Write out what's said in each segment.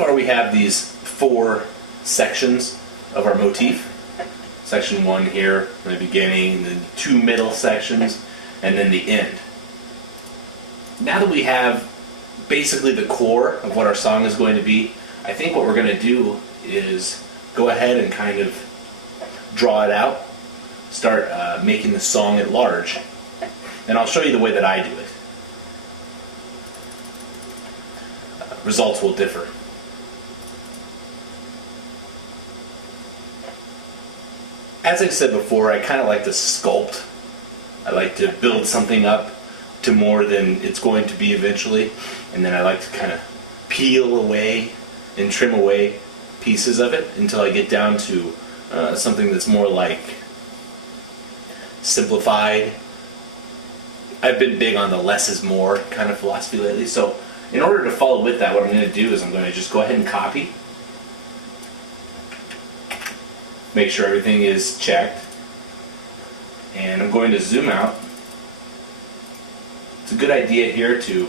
far we have these 4 sections of our motif. Section 1 here in the beginning, then 2 middle sections, and then the end. Now that we have basically the core of what our song is going to be, I think what we're going to do is go ahead and kind of draw it out, start making the song at large, and I'll show you the way that I do it. Results will differ. As I said before, I kind of like to sculpt. I like to build something up to more than it's going to be eventually, and then I like to kind of peel away and trim away pieces of it until I get down to something that's more like simplified. I've been big on the less is more kind of philosophy lately, so in order to follow with that, what I'm going to do is I'm going to just go ahead and copy. Make sure everything is checked. And I'm going to zoom out. It's a good idea here to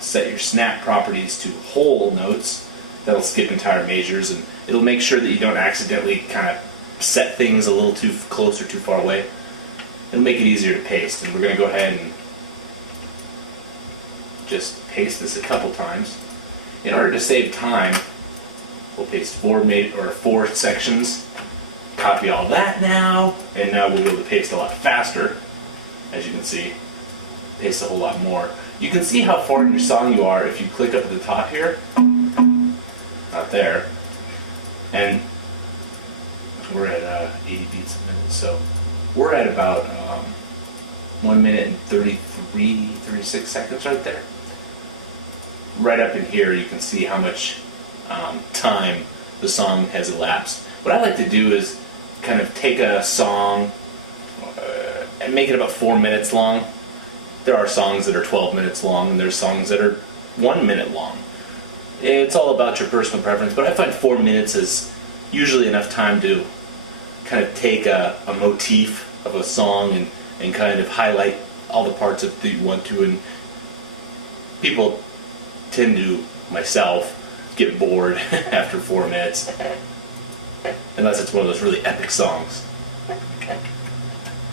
set your snap properties to whole notes. That'll skip entire measures, and it'll make sure that you don't accidentally kind of set things a little too close or too far away. It'll make it easier to paste. And we're going to go ahead and just paste this a couple times. In order to save time, we'll paste 4 sections, copy all that now, and now we'll be able to paste a lot faster. As you can see, paste a whole lot more. You can see how far in your song you are if you click up at the top here. Not there. And we're at 80 beats a minute, so we're at about 1 minute and 36 seconds right there. Right up in here you can see how much time the song has elapsed. What I like to do is kind of take a song and make it about 4 minutes long. There are songs that are 12 minutes long, and there's songs that are 1 minute long. It's all about your personal preference, but I find 4 minutes is usually enough time to kind of take a motif of a song and kind of highlight all the parts that you want to. And people tend to, myself, get bored after 4 minutes, unless it's one of those really epic songs,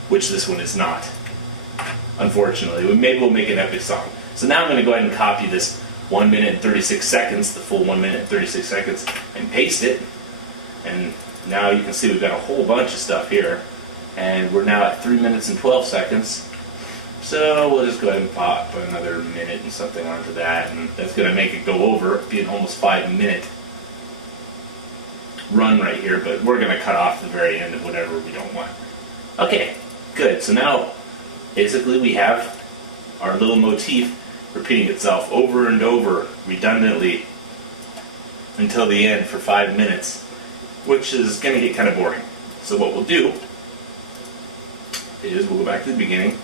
which this one is not, unfortunately. Maybe we'll make an epic song. So now I'm going to go ahead and copy this 1 minute and 36 seconds, the full 1 minute and 36 seconds, and paste it. And now you can see we've got a whole bunch of stuff here, and we're now at 3 minutes and 12 seconds. So we'll just go ahead and pop another minute and something onto that, and that's going to make it go over, be an almost 5 minute run right here, but we're going to cut off the very end of whatever we don't want. Okay, good. So now basically we have our little motif repeating itself over and over redundantly until the end for 5 minutes, which is going to get kind of boring. So what we'll do is we'll go back to the beginning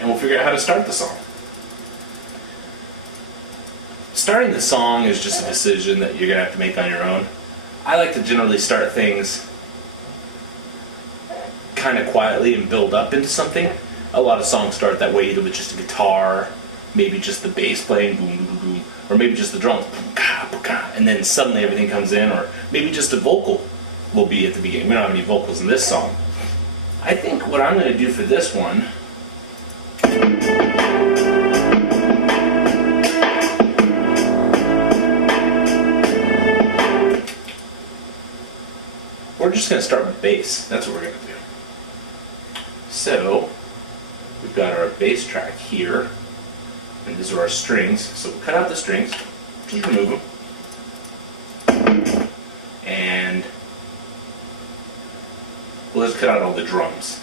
and we'll figure out how to start the song. Starting the song is just a decision that you're going to have to make on your own. I like to generally start things kind of quietly and build up into something. A lot of songs start that way, either with just a guitar, maybe just the bass playing, boom, boom, boom, or maybe just the drums, and then suddenly everything comes in, or maybe just a vocal will be at the beginning. We don't have any vocals in this song. I think what I'm going to do for this one we're just going to start with bass. That's what we're going to do. So we've got our bass track here, and these are our strings. So we'll cut out the strings, just remove them, and we'll just cut out all the drums.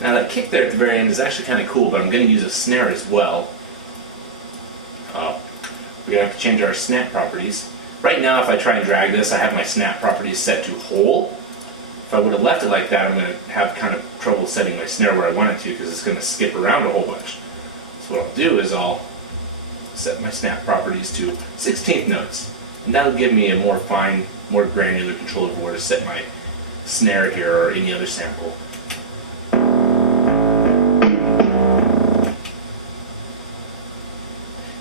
Now that kick there at the very end is actually kind of cool, but I'm going to use a snare as well. We're going to have to change our snap properties. Right now, if I try and drag this, I have my snap properties set to whole. If I would have left it like that, I'm going to have kind of trouble setting my snare where I want it to, because it's going to skip around a whole bunch. So what I'll do is I'll set my snap properties to 16th notes. And that'll give me a more fine, more granular control of where to set my snare here or any other sample.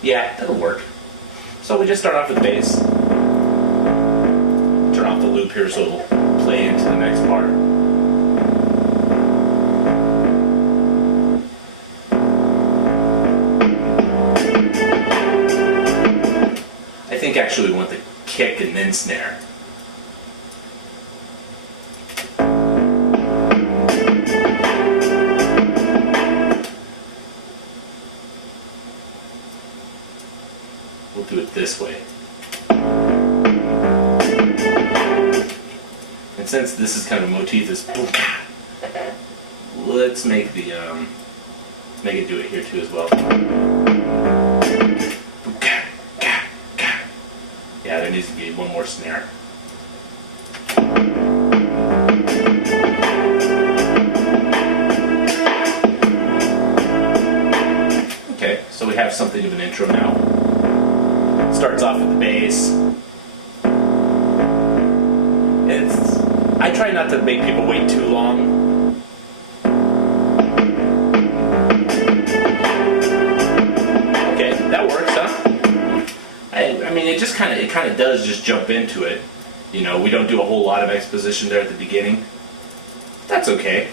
Yeah, that'll work. So we just start off with the bass. Turn off the loop here so it'll play into the next part. I think actually we want the kick and then snare. We'll do it this way. And since this is kind of a motif, this let's make the make it do it here too as well. Yeah, there needs to be one more snare. Okay, so we have something of an intro now. Starts off with the bass. I try not to make people wait too long. Okay, that works, huh? I mean, it kind of does just jump into it. You know, we don't do a whole lot of exposition there at the beginning. That's okay.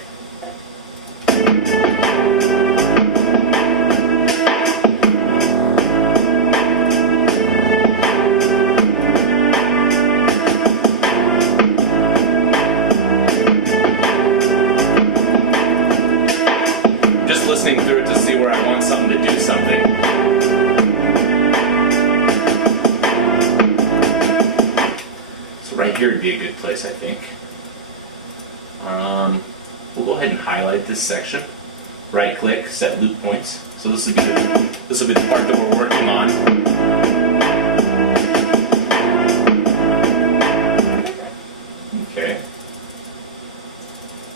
Listening through it to see where I want something to do something. So right here would be a good place, I think. We'll go ahead and highlight this section. Right click, set loop points. So this will be the part that we're working on. Okay.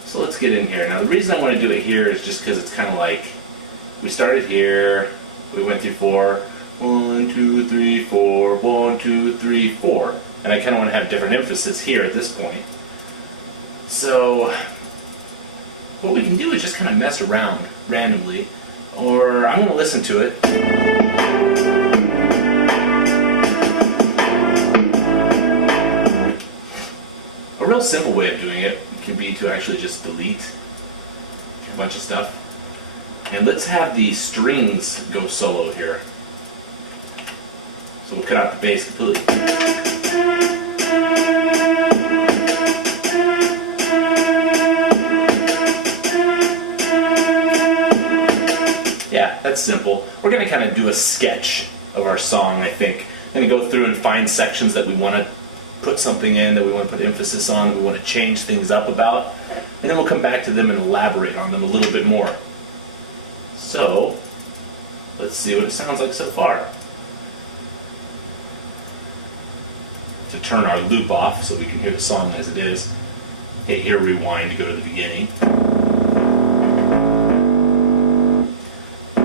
So let's get in here. Now the reason I want to do it here is just because it's kind of like, we started here, we went through 4, 1, 2, 3, 4, 1, 2, 3, 4. And I kind of want to have different emphasis here at this point. So what we can do is just kind of mess around randomly, or I'm going to listen to it. A real simple way of doing it can be to actually just delete a bunch of stuff. And let's have the strings go solo here. So we'll cut out the bass completely. Yeah, that's simple. We're going to kind of do a sketch of our song, I think. I'm going to go through and find sections that we want to put something in, that we want to put emphasis on, that we want to change things up about, and then we'll come back to them and elaborate on them a little bit more. So, let's see what it sounds like so far. To turn our loop off so we can hear the song as it is, hit here rewind to go to the beginning.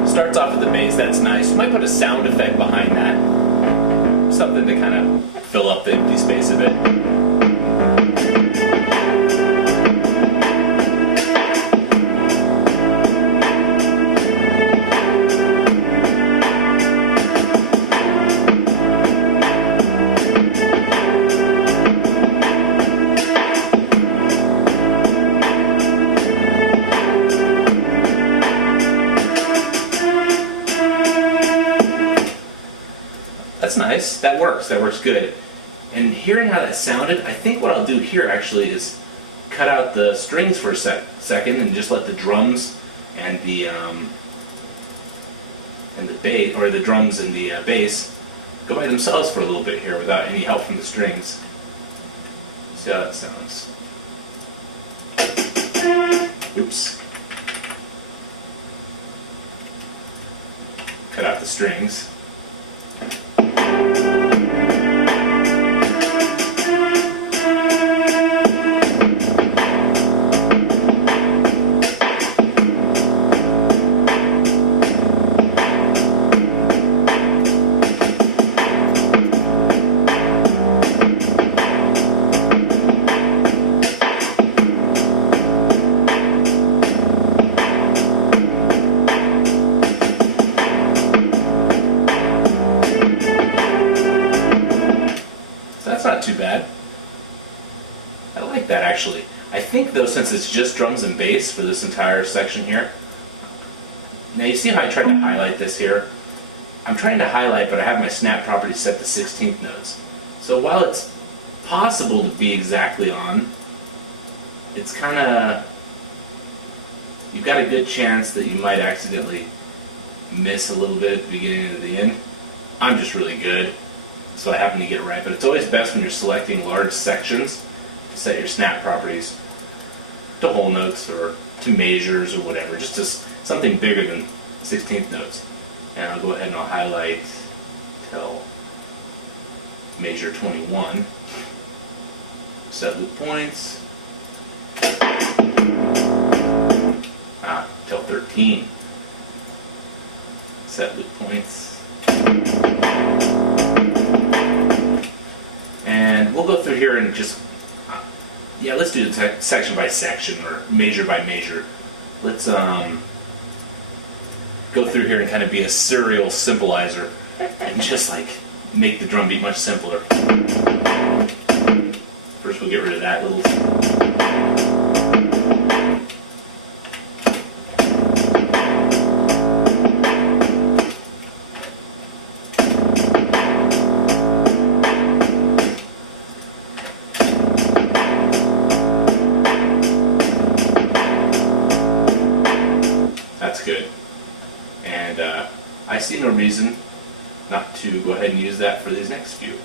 Starts off with the bass, that's nice. We might put a sound effect behind that. Something to kind of fill up the empty space a bit. That's nice. That works. That works good. And hearing how that sounded, I think what I'll do here actually is cut out the strings for a second and just let the drums and the bass, or the drums and the bass, go by themselves for a little bit here without any help from the strings. See how that sounds. Oops. Cut out the strings. that actually. I think though, since it's just drums and bass for this entire section here, now you see how I tried to highlight this here? I'm trying to highlight, but I have my snap property set to 16th notes. So while it's possible to be exactly on, it's kind of, you've got a good chance that you might accidentally miss a little bit at the beginning and at the end. I'm just really good, so I happen to get it right. But it's always best when you're selecting large sections to set your snap properties to whole notes or to measures or whatever, just to something bigger than 16th notes. And I'll go ahead and I'll highlight till measure 21. Set loop points. Till 13. Set loop points. And we'll go through here and just, yeah, let's do it section by section or measure by measure. Let's go through here and kind of be a serial symbolizer and just like make the drum beat much simpler. First we'll get rid of that little. That's good. And I see no reason not to go ahead and use that for these next few.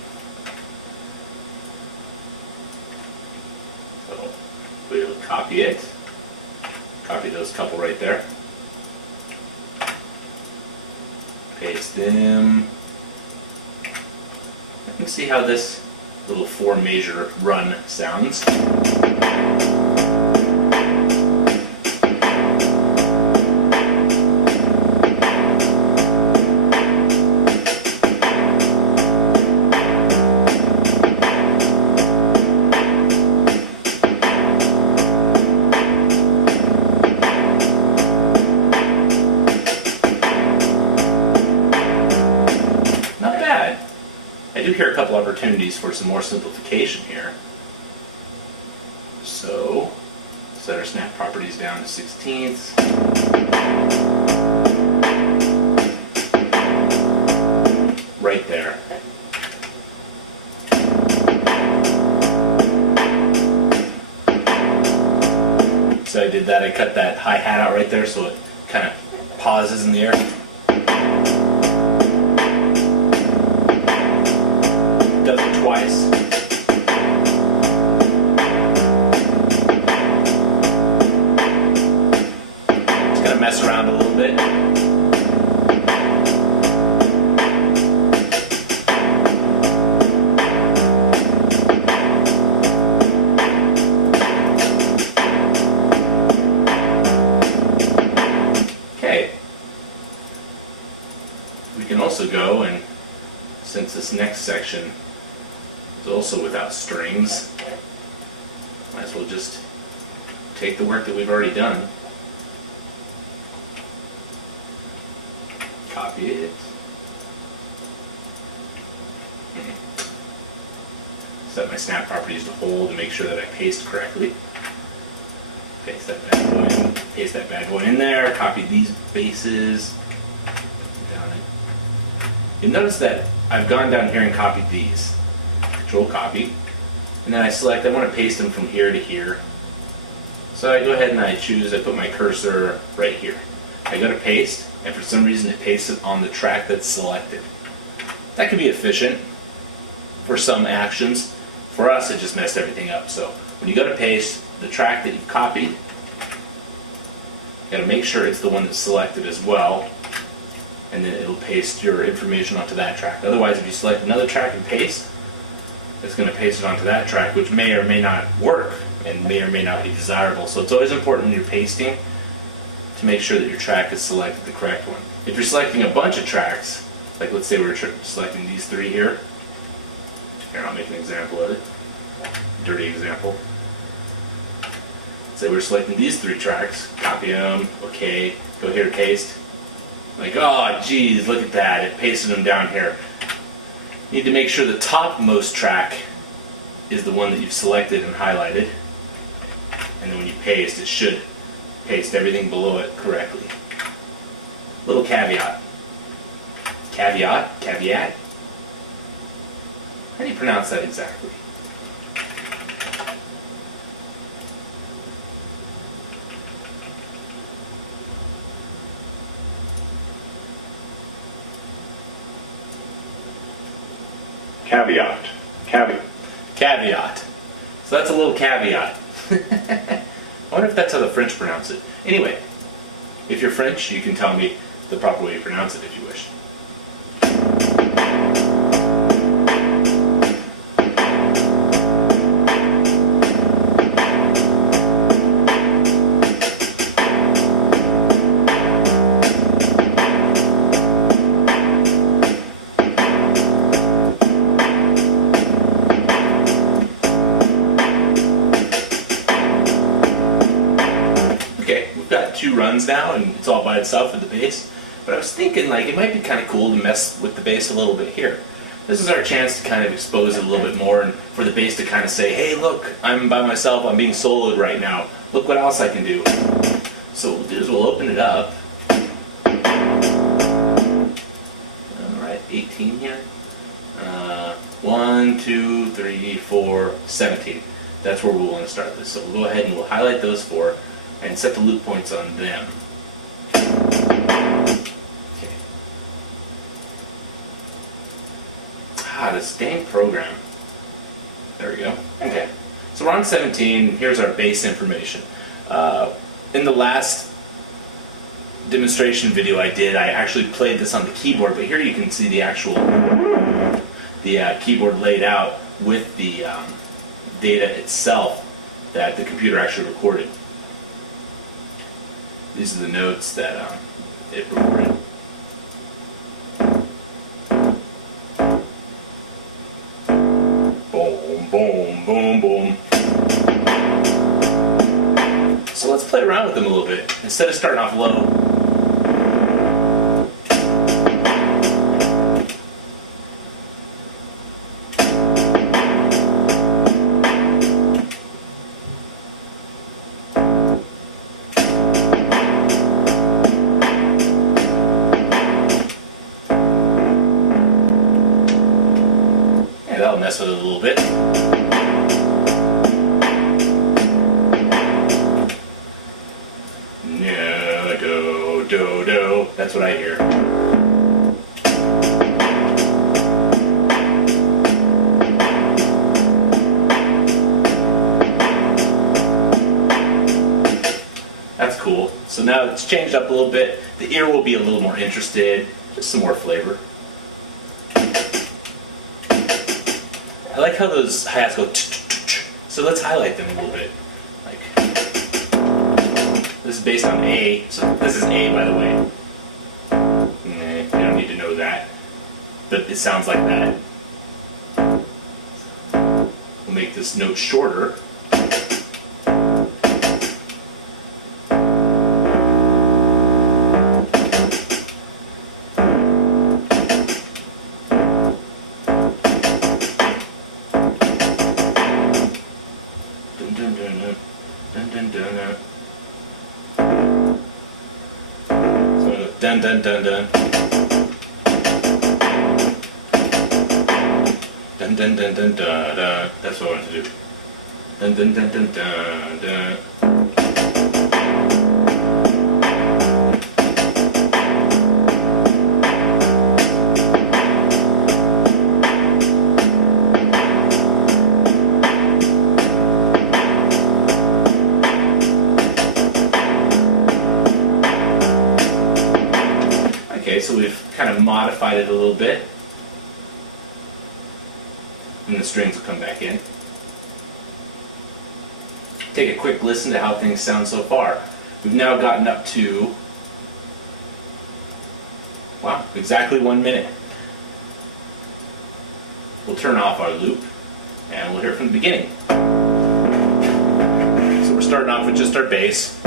So we'll copy it. Copy those couple right there. Paste them. You can see how this little 4 measure run sounds. I do hear a couple opportunities for some more simplification here. So, set our snap properties down to 16ths. Right there. So I did that, I cut that hi-hat out right there so it kind of pauses in the air. Does it twice. Just gonna mess around a little bit. Okay. We can also go and, since this next section is also without strings, might as well just take the work that we've already done, copy it, set my snap properties to hold to make sure that I paste correctly. Paste that bad boy in, paste that bad boy in there, copy these bases, down it. You'll notice that I've gone down here and copied these. Control copy, and then I select, I want to paste them from here to here. So I go ahead and I put my cursor right here. I go to paste, and for some reason it pastes it on the track that's selected. That can be efficient for some actions. For us, it just messed everything up. So when you go to paste, the track that you've copied, you got to make sure it's the one that's selected as well, and then it'll paste your information onto that track. Otherwise, if you select another track and paste, it's going to paste it onto that track, which may or may not work and may or may not be desirable. So it's always important when you're pasting to make sure that your track is selected the correct one. If you're selecting a bunch of tracks, like let's say we're selecting these 3 here. Here, I'll make an example of it. Dirty example. Let's say we're selecting these 3 tracks, copy them, okay, go here to paste. Like, oh geez, look at that, it pasted them down here. You need to make sure the topmost track is the one that you've selected and highlighted. and then when you paste, it should paste everything below it correctly. Little caveat. Caveat? Caveat? How do you pronounce that exactly? Caveat. Caveat. Caveat. So that's a little caveat. I wonder if that's how the French pronounce it. Anyway, if you're French, you can tell me the proper way to pronounce it if you wish. Two runs now, and it's all by itself with the bass. But I was thinking, like, it might be kind of cool to mess with the bass a little bit here. This is our chance to kind of expose it a little bit more, and for the bass to kind of say, hey, look, I'm by myself, I'm being soloed right now. Look what else I can do. So what we'll do is we'll open it up. Alright, 18 here. 1, 2, 3, 4, 17. That's where we want to start this. So we'll go ahead and we'll highlight those four and set the loop points on them. Okay. This dang program. There we go. Okay. So we're on 17. Here's our bass information. In the last demonstration video I did, I actually played this on the keyboard, but here you can see the actual keyboard laid out with the data itself that the computer actually recorded. These are the notes that it recorded. Boom, boom, boom, boom. So let's play around with them a little bit. Instead of starting off low, that'll mess with it a little bit. No, do, do, do. That's what I hear. That's cool. So now it's changed up a little bit. The ear will be a little more interested. Just some more flavor. I like how those hi-hats go t-t-t-t. So let's highlight them a little bit. Like, this is based on A. So this is A, by the way. You don't need to know that. But it sounds like that. We'll make this note shorter. Dun dun dun dun. Dun dun dun dun dun dun. That's what I want to do. Dun dun dun dun dun dun. So we've kind of modified it a little bit, and the strings will come back in. Take a quick listen to how things sound so far. We've now gotten up to, wow, exactly 1 minute. We'll turn off our loop, and we'll hear it from the beginning. So we're starting off with just our bass.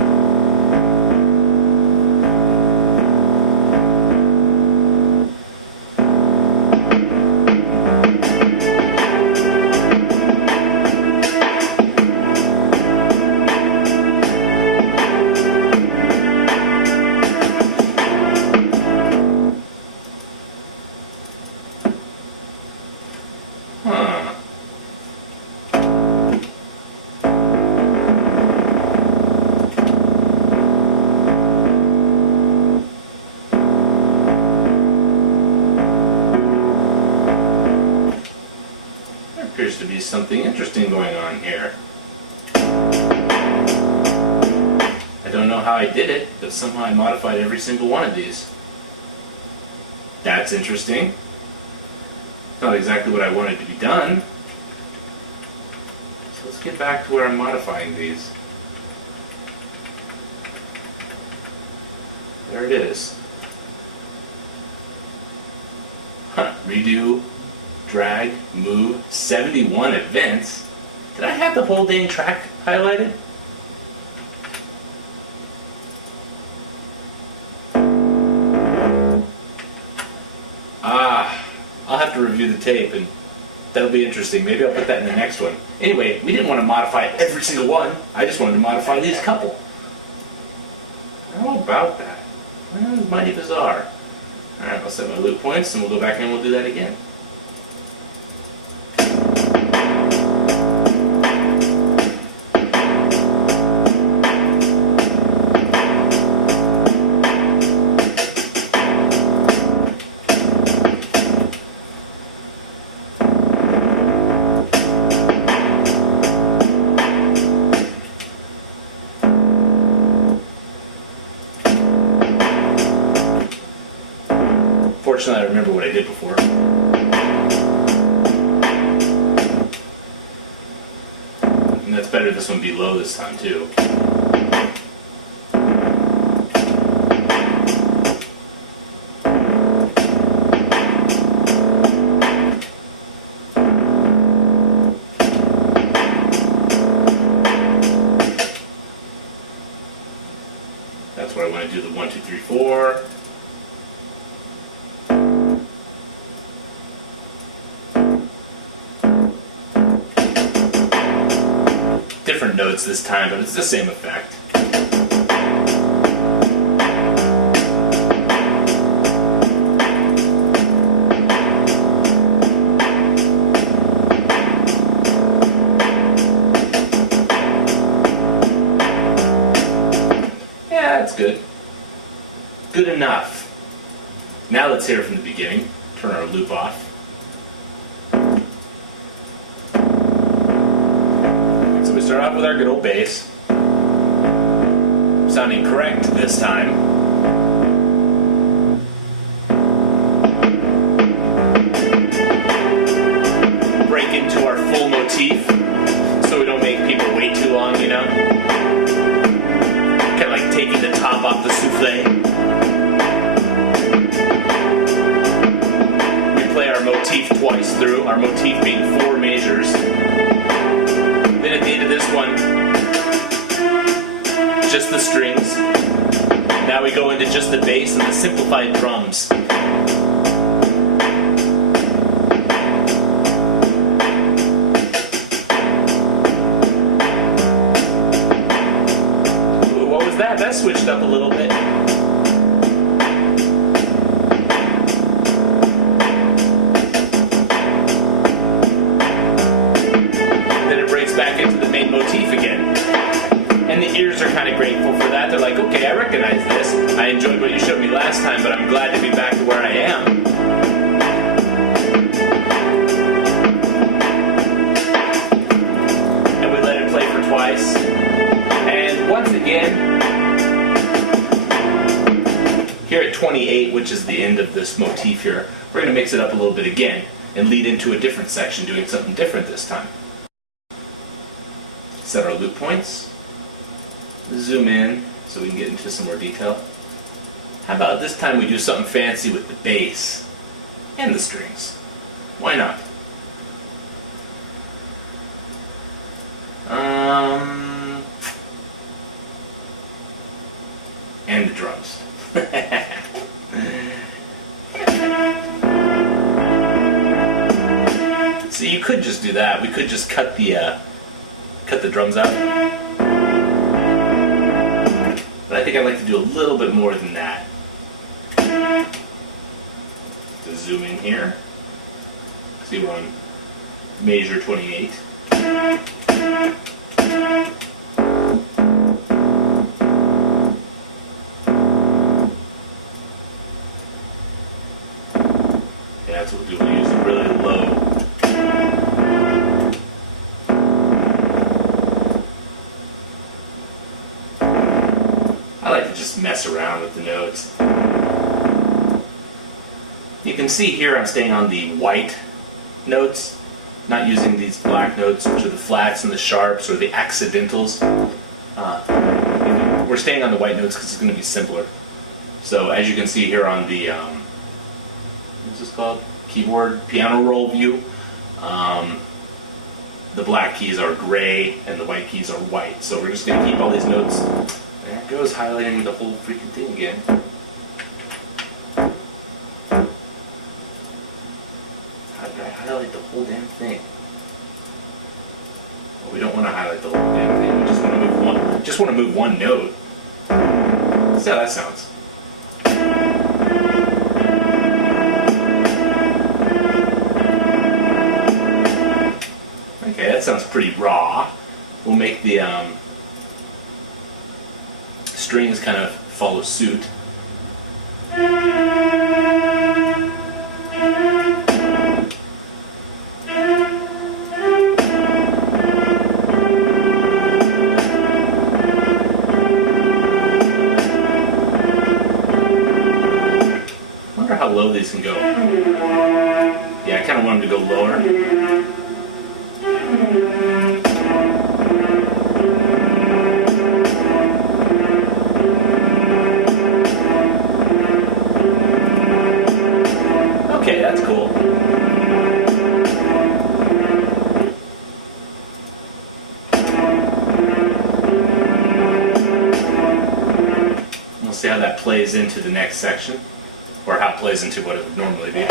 appears to be something interesting going on here. I don't know how I did it, but somehow I modified every single one of these. That's interesting. Not exactly what I wanted to be done. So let's get back to where I'm modifying these. There it is. Redo, drag, move, 71 events. Did I have the whole dang track highlighted? I'll have to review the tape, and that'll be interesting. Maybe I'll put that in the next one. Anyway, we didn't want to modify every single one. I just wanted to modify these couple. How about that? Well, it's mighty bizarre. Alright, I'll set my loop points, and we'll go back and we'll do that again. Fortunately, I remember what I did before. And that's better this one be low this time, too. That's where I want to do the 1, 2, 3, 4. Different notes this time, but it's the same effect. Yeah, that's good. Good enough. Now let's hear it from the beginning. Turn our loop off. We start off with our good old bass, sounding correct this time. Break into our full motif, so we don't make people wait too long, you know? Kind of like taking the top off the souffle. We play our motif twice through, our motif being 4 measures. Then at the end of this one, just the strings. Now we go into just the bass and the simplified drums. Ooh, what was that? That switched up a little bit. Back into the main motif again. And the ears are kind of grateful for that. They're like, okay, I recognize this. I enjoyed what you showed me last time, but I'm glad to be back to where I am. And we let it play for twice. And once again, here at 28, which is the end of this motif here, we're going to mix it up a little bit again and lead into a different section, doing something different this time. Set our loop points, zoom in so we can get into some more detail. How about this time we do something fancy with the bass and the strings? Why not? And the drums. See, you could just do that. We could just cut the drums out. But I think I'd like to do a little bit more than that. To zoom in here. See, we're on measure 28. Yeah, that's what we'll do. We'll use a really low mess around with the notes. You can see here I'm staying on the white notes, not using these black notes, which are the flats and the sharps or the accidentals. We're staying on the white notes because it's going to be simpler. So as you can see here on the, what's this called? Keyboard piano roll view, the black keys are gray and the white keys are white. So we're just going to keep all these notes. There it goes, highlighting the whole freaking thing again. How did I highlight the whole damn thing? Well, we don't want to highlight the whole damn thing. We just want to move one note. See how that sounds. Okay, that sounds pretty raw. We'll make the strings kind of follow suit. Wonder how low these can go. Yeah, I kind of want them to go lower. Okay, that's cool. We'll see how that plays into the next section, or how it plays into what it would normally be.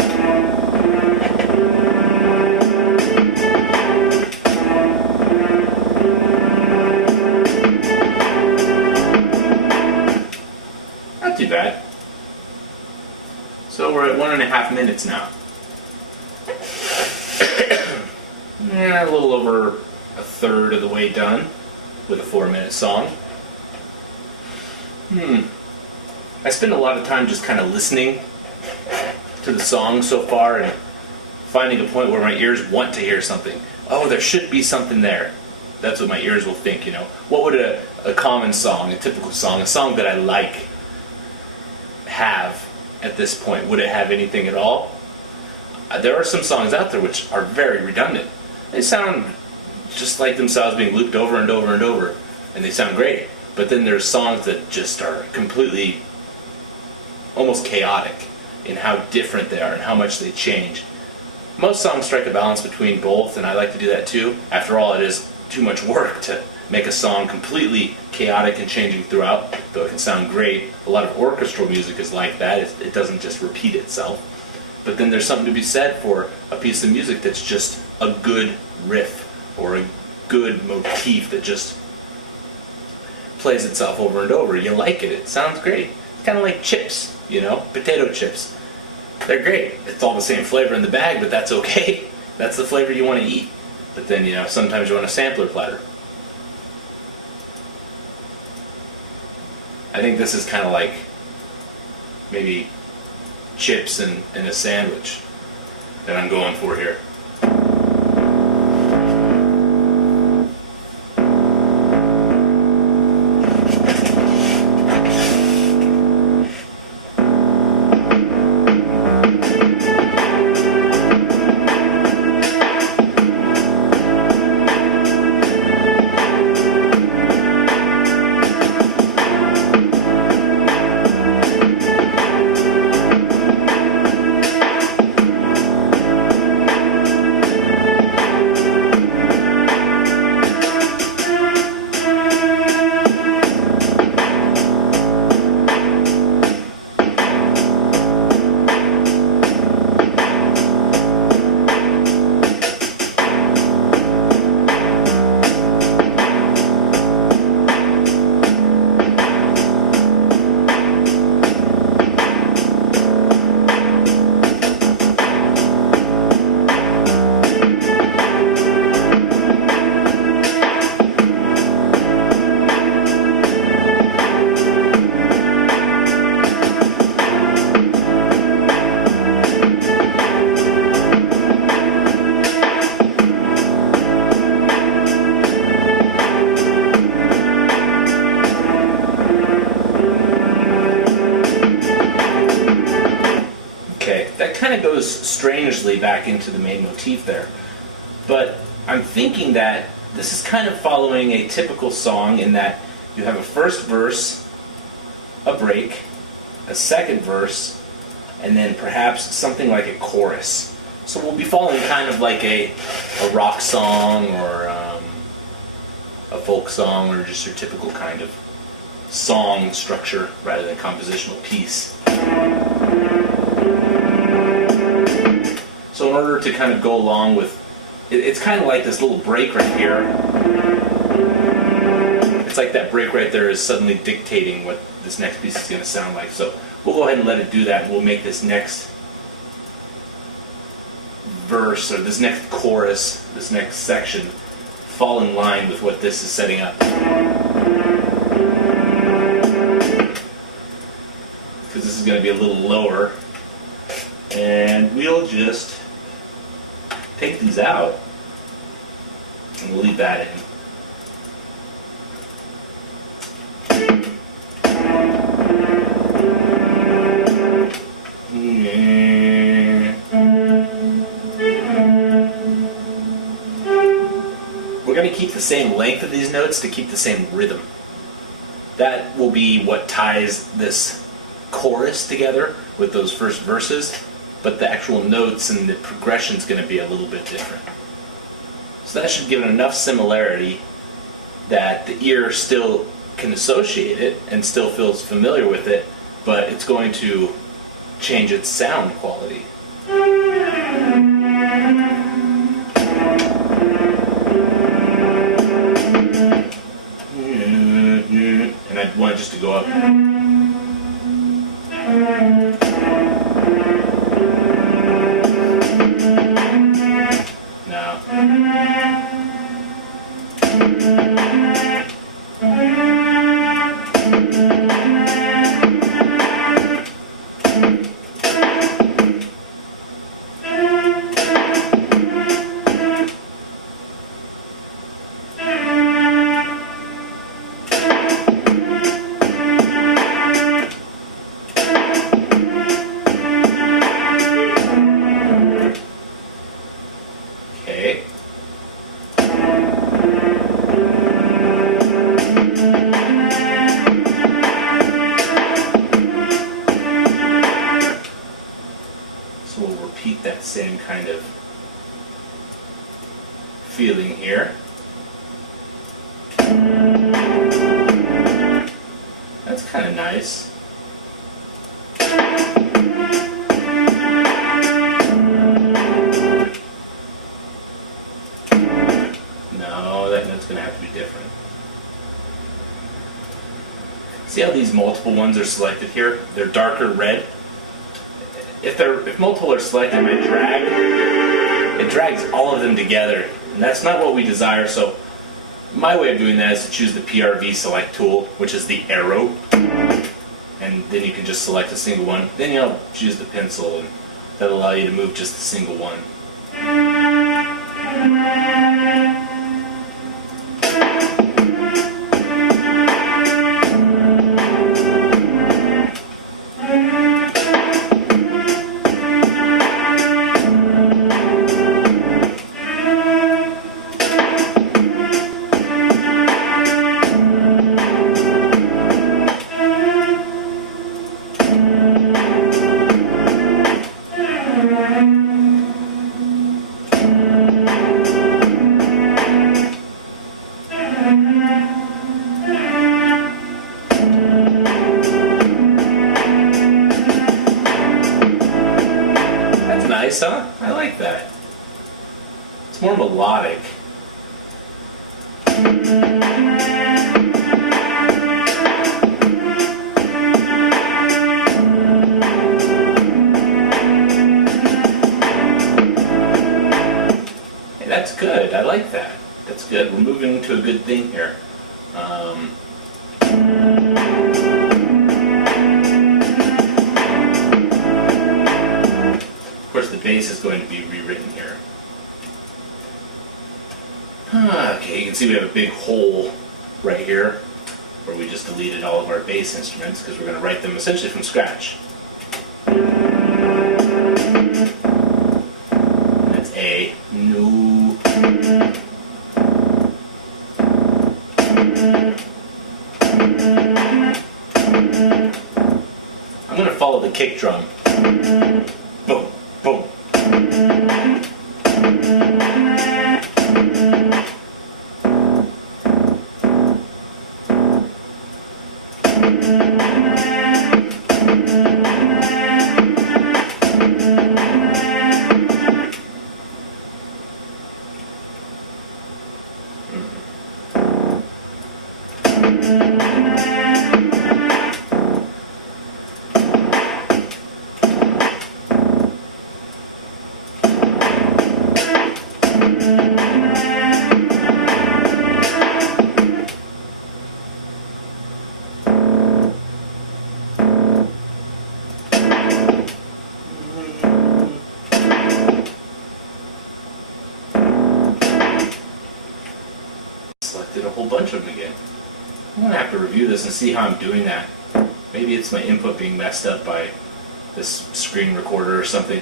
Not too bad. So we're at 1.5 minutes now. A little over a third of the way done with a 4-minute song. I spend a lot of time just kind of listening to the song so far and finding a point where my ears want to hear something. Oh, there should be something there. That's what my ears will think, you know. What would a common song, a typical song, a song that I like have at this point? Would it have anything at all? There are some songs out there which are very redundant. They sound just like themselves being looped over and over and over, and they sound great. But then there's songs that just are completely, almost chaotic in how different they are and how much they change. Most songs strike a balance between both, and I like to do that too. After all, it is too much work to make a song completely chaotic and changing throughout, though it can sound great. A lot of orchestral music is like that. It doesn't just repeat itself. But then there's something to be said for a piece of music that's just a good riff or a good motif that just plays itself over and over. You like it. It sounds great. It's kind of like chips, you know, potato chips. They're great. It's all the same flavor in the bag, but that's okay. That's the flavor you want to eat. But then, you know, sometimes you want a sampler platter. I think this is kind of like maybe chips and a sandwich that I'm going for here. that kind of goes strangely back into the main motif there. But I'm thinking that this is kind of following a typical song in that you have a first verse, a break, a second verse, and then perhaps something like a chorus. So we'll be following kind of like a rock song or a folk song or just your typical kind of song structure rather than compositional piece. So in order to kind of go along with, it's kind of like this little break right here. It's like that break right there is suddenly dictating what this next piece is going to sound like. So we'll go ahead and let it do that, and we'll make this next verse, or this next chorus, this next section, fall in line with what this is setting up. Because this is going to be a little lower. And we'll just take these out, and we'll leave that in. We're going to keep the same length of these notes to keep the same rhythm. That will be what ties this chorus together with those first verses, but the actual notes and the progression is going to be a little bit different. So that should give it enough similarity that the ear still can associate it and still feels familiar with it, but it's going to change its sound quality. And I want it just to go up. No. Okay. So we'll repeat that same kind of feeling here. That's kind of nice. No, that note's going to have to be different. See how these multiple ones are selected here? They're darker red. If multiple are selected by drag, it drags all of them together, and that's not what we desire. So my way of doing that is to choose the PRV select tool, which is the arrow, and then you can just select a single one. Then you'll choose the pencil, and that'll allow you to move just a single one. Nice, huh? I like that. It's more melodic. Hey, that's good. I like that. That's good. We're moving to a good thing here. Of course, the bass is going to be rewritten here. Okay, you can see we have a big hole right here where we just deleted all of our bass instruments because we're going to write them essentially from scratch. I'm going to follow the kick drum. Boom, boom. Selected a whole bunch of them again. I'm going to have to review this and see how I'm doing that. Maybe it's my input being messed up by this screen recorder or something.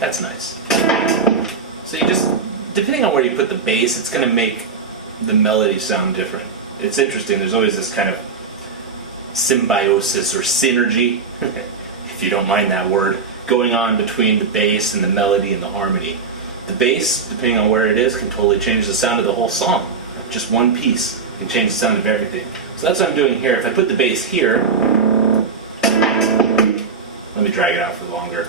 That's nice. So you just, depending on where you put the bass, it's going to make the melody sound different. It's interesting, there's always this kind of symbiosis or synergy, if you don't mind that word, going on between the bass and the melody and the harmony. The bass, depending on where it is, can totally change the sound of the whole song. Just one piece can change the sound of everything. So that's what I'm doing here. If I put the bass here, let me drag it out for longer.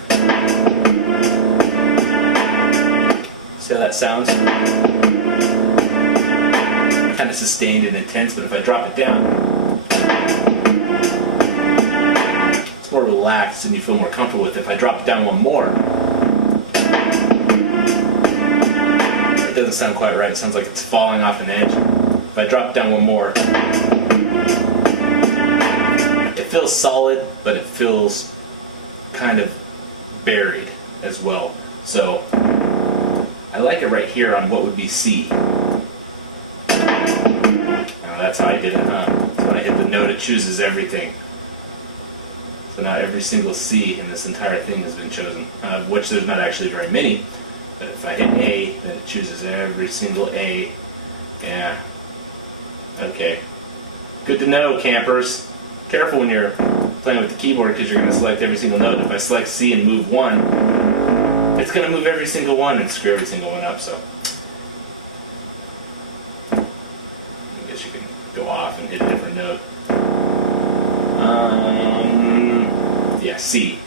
See how that sounds? Kind of sustained and intense, but if I drop it down, it's more relaxed and you feel more comfortable with it. If I drop it down one more, it doesn't sound quite right. It sounds like it's falling off an edge. If I drop it down one more, it feels solid, but it feels kind of buried as well. So I like it right here on what would be C. Now that's how I did it, huh? So when I hit the note, it chooses everything. So now every single C in this entire thing has been chosen, which there's not actually very many. But if I hit A, then it chooses every single A. Yeah. Okay. Good to know, campers. Careful when you're playing with the keyboard because you're going to select every single note. If I select C and move one, it's going to move every single one and screw every single one up. So I guess you can go off and hit a different note. Yeah, C.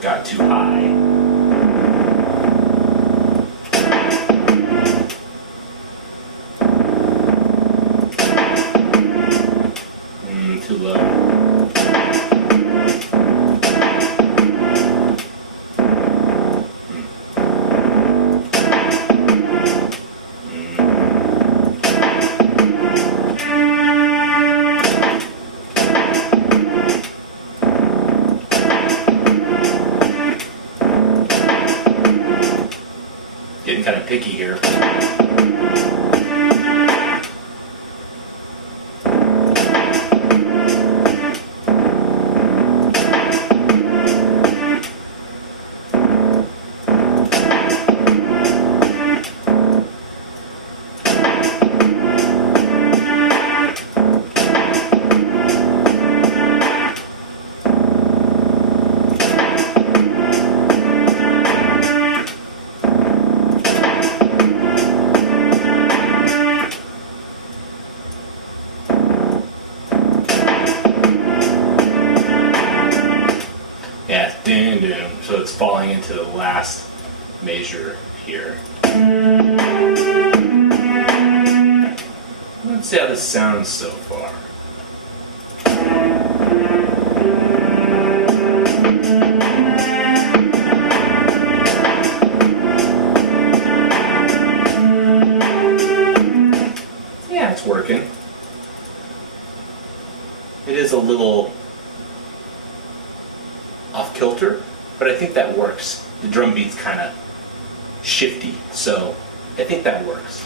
Got too high. Too low. Getting kind of picky here. Yeah, dun dun. So it's falling into the last measure here. Let's see how this sounds so far. Yeah, it's working. It is a little off kilter, but I think that works. The drum beat's kind of shifty, so I think that works.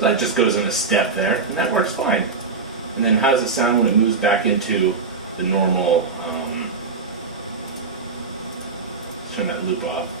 That just goes in a step there, and that works fine. And then how does it sound when it moves back into the normal, let's turn that loop off.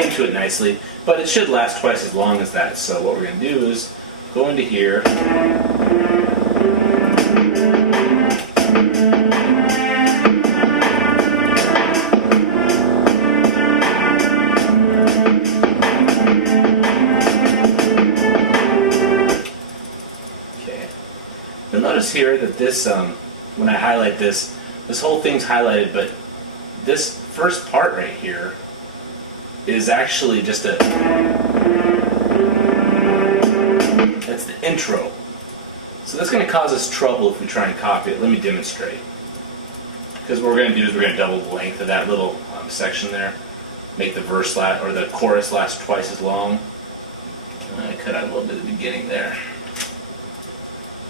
Into it nicely, but it should last twice as long as that. So what we're going to do is go into here, okay. You'll notice here that this, when I highlight this, this whole thing's highlighted, but this first part right here is actually just that's the intro. So that's going to cause us trouble if we try and copy it. Let me demonstrate. Because what we're going to do is we're going to double the length of that little section there. Make the verse last, or the chorus last twice as long. I cut out a little bit at the beginning there.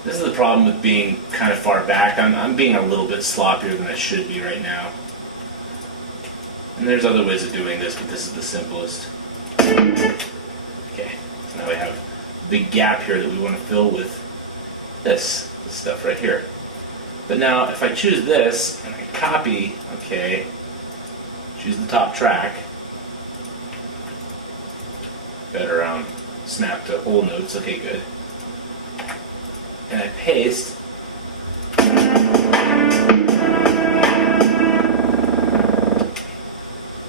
This is the problem with being kind of far back. I'm being a little bit sloppier than I should be right now. And there's other ways of doing this, but this is the simplest. Okay, so now we have a big gap here that we want to fill with this stuff right here. But now if I choose this and I copy, okay, choose the top track, better snap to whole notes, okay, good. And I paste.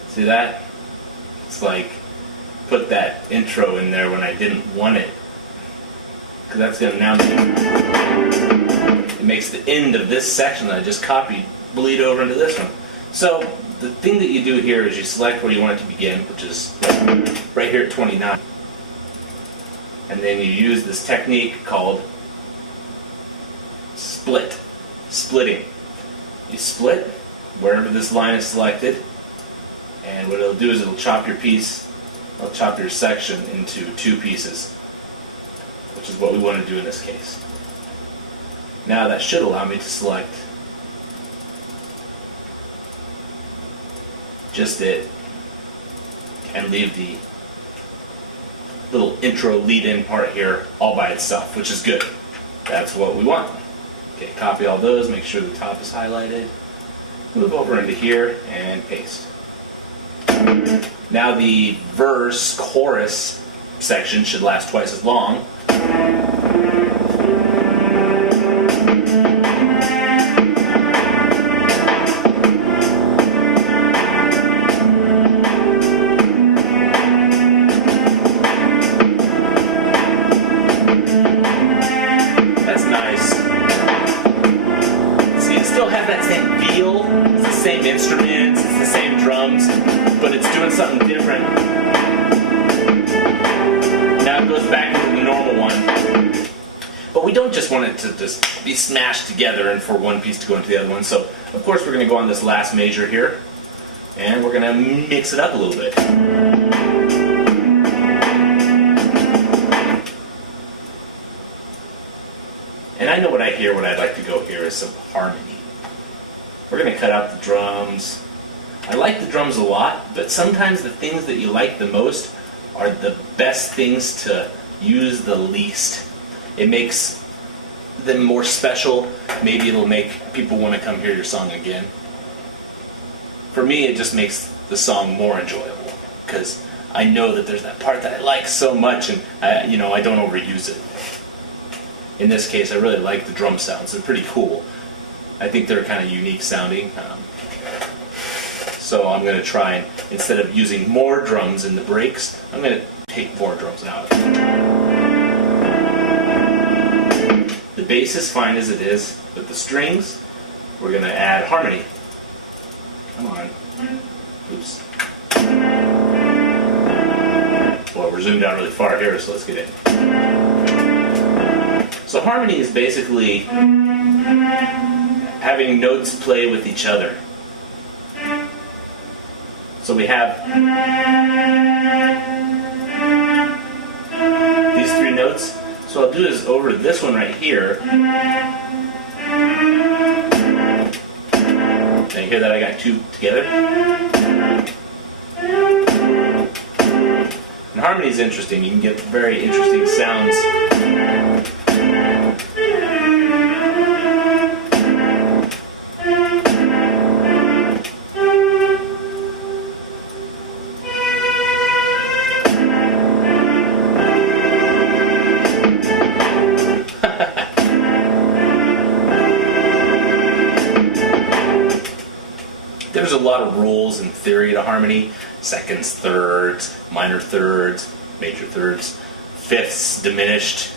See that? It's like put that intro in there when I didn't want it. Because that's going to now it makes the end of this section that I just copied bleed over into this one. So the thing that you do here is you select where you want it to begin, which is right here at 29. And then you use this technique called splitting. You split wherever this line is selected. And what it'll do is it'll chop your piece, it'll chop your section into two pieces, which is what we want to do in this case. Now that should allow me to select just it and leave the little intro lead-in part here all by itself, which is good. That's what we want. Okay, copy all those, make sure the top is highlighted, move over into here and paste. Now the verse, chorus section should last twice as long. That's nice. See, it still has that same feel. It's the same instruments, it's the same drums, but it's doing something different. Now it goes back into the normal one. But But we don't just want it to just be smashed together and for one piece to go into the other one. So, of course, we're going to go on this last measure here, and we're going to mix it up a little bit. And I know what I hear, what I'd like to go here is some harmony. We're going to cut out the drums. I like the drums a lot, but sometimes the things that you like the most are the best things to use the least. It makes them more special. Maybe it'll make people want to come hear your song again. For me, it just makes the song more enjoyable, because I know that there's that part that I like so much, and I don't overuse it. In this case, I really like the drum sounds. They're pretty cool. I think they're kind of unique sounding. So I'm going to try and, instead of using more drums in the breaks, I'm going to take more drums out. The bass is fine as it is, but the strings, we're going to add harmony. Come on. Oops. Well, we're zoomed out really far here, so let's get in. So harmony is basically having notes play with each other. So we have these three notes. So what I'll do is over this one right here. Now you hear that I got two together? And harmony is interesting. You can get very interesting sounds. There's a lot of rules and theory to harmony. Seconds, thirds, minor thirds, major thirds, fifths, diminished,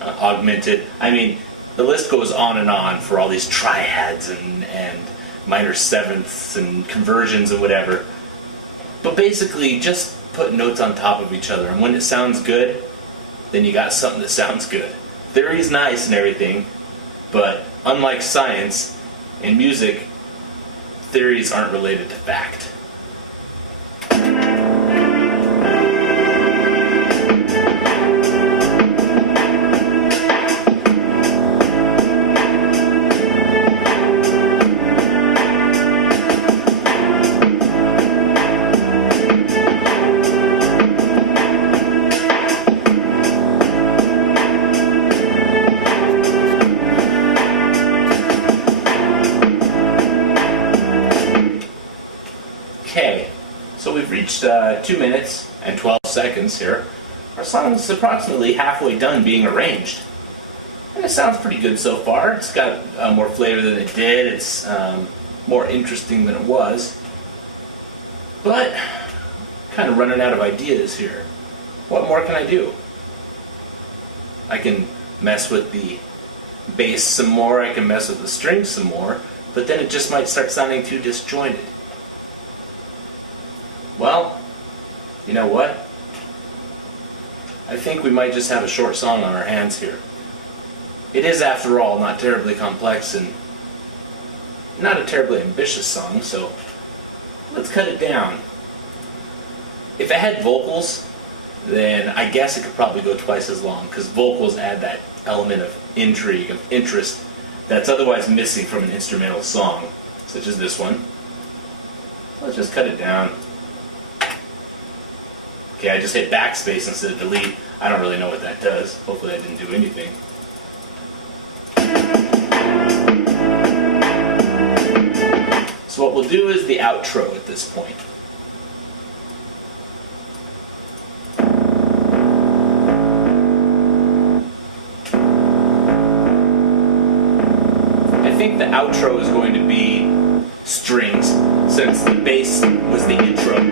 augmented. I mean, the list goes on and on for all these triads and minor sevenths and conversions and whatever. But basically, just put notes on top of each other. And when it sounds good, then you got something that sounds good. Theory's nice and everything, but unlike science, in music, theories aren't related to fact. Okay, so we've reached 2 minutes and 12 seconds here. Our song's approximately halfway done being arranged. And it sounds pretty good so far. It's got more flavor than it did. It's more interesting than it was. But, kind of running out of ideas here. What more can I do? I can mess with the bass some more, I can mess with the strings some more, but then it just might start sounding too disjointed. Well, you know what? I think we might just have a short song on our hands here. It is, after all, not terribly complex and not a terribly ambitious song, so let's cut it down. If it had vocals, then I guess it could probably go twice as long, because vocals add that element of intrigue, of interest, that's otherwise missing from an instrumental song, such as this one. So let's just cut it down. Okay, I just hit backspace instead of delete. I don't really know what that does. Hopefully I didn't do anything. So what we'll do is the outro at this point. I think the outro is going to be strings, since the bass was the intro.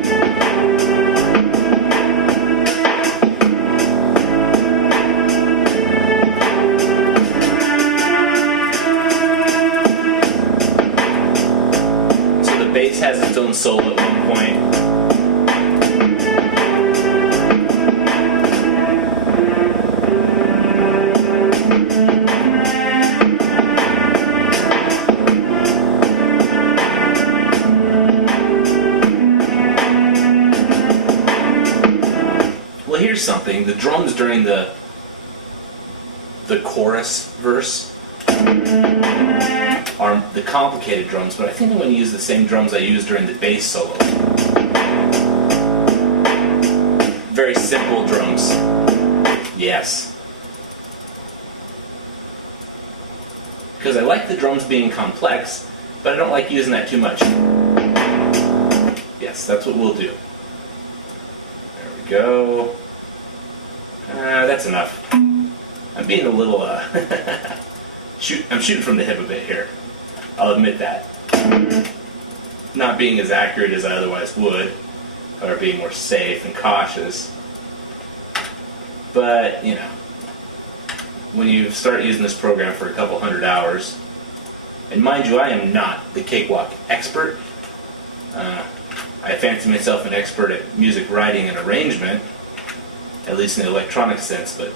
Bass has its own solo at one point. something. The drums during the chorus verse are the complicated drums, but I think I'm going to use the same drums I used during the bass solo. Very simple drums. Yes. Because I like the drums being complex, but I don't like using that too much. Yes, that's what we'll do. There we go. That's enough. I'm being a little, I'm shooting from the hip a bit here. I'll admit that. Not being as accurate as I otherwise would, or being more safe and cautious. But, you know, when you start using this program for a couple hundred hours, and mind you, I am not the Cakewalk expert. I fancy myself an expert at music writing and arrangement, at least in the electronic sense, but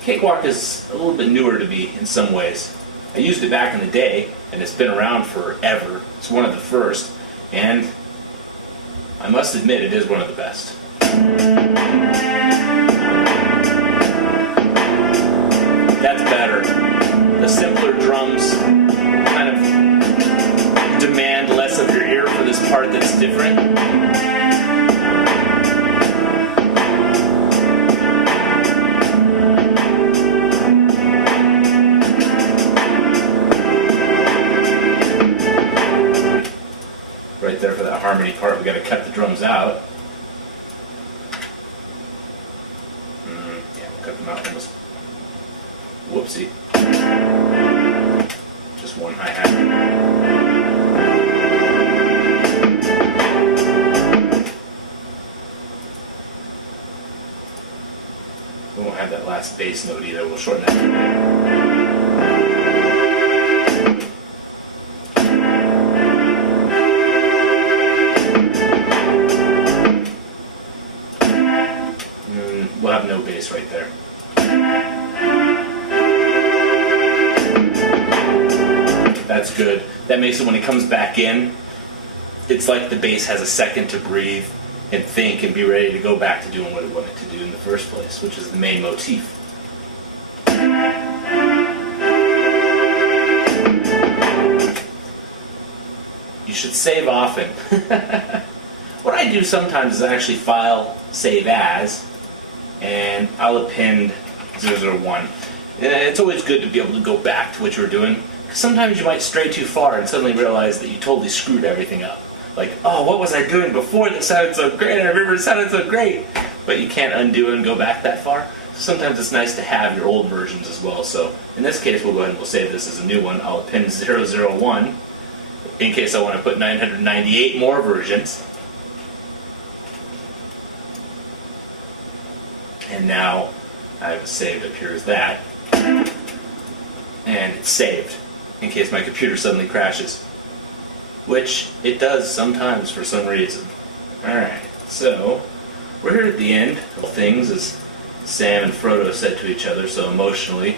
Cakewalk is a little bit newer to me in some ways. I used it back in the day, and it's been around forever. It's one of the first, and I must admit it is one of the best. That's better. The simpler drums kind of demand less of your ear for this part that's different. Right there for that harmony part, we got to cut the drums out. Yeah, we'll cut them out almost. Whoopsie. Just one hi-hat. We won't have that last bass note either. We'll shorten that. We'll have no bass right there. That's good. That makes it, when it comes back in, it's like the bass has a second to breathe and think and be ready to go back to doing what it wanted to do in the first place, which is the main motif. You should save often. What I do sometimes is actually file save as, and I'll append 001. And it's always good to be able to go back to what you were doing. Sometimes you might stray too far and suddenly realize that you totally screwed everything up. Like, oh, what was I doing before that sounded so great? I remember it sounded so great. But you can't undo and go back that far. Sometimes it's nice to have your old versions as well. So in this case, we'll go ahead and we'll save this as a new one. I'll append 001 in case I want to put 998 more versions. And now I have it saved up here as that. And it's saved in case my computer suddenly crashes, which it does sometimes for some reason. Alright, so we're here at the end of things, as Sam and Frodo said to each other so emotionally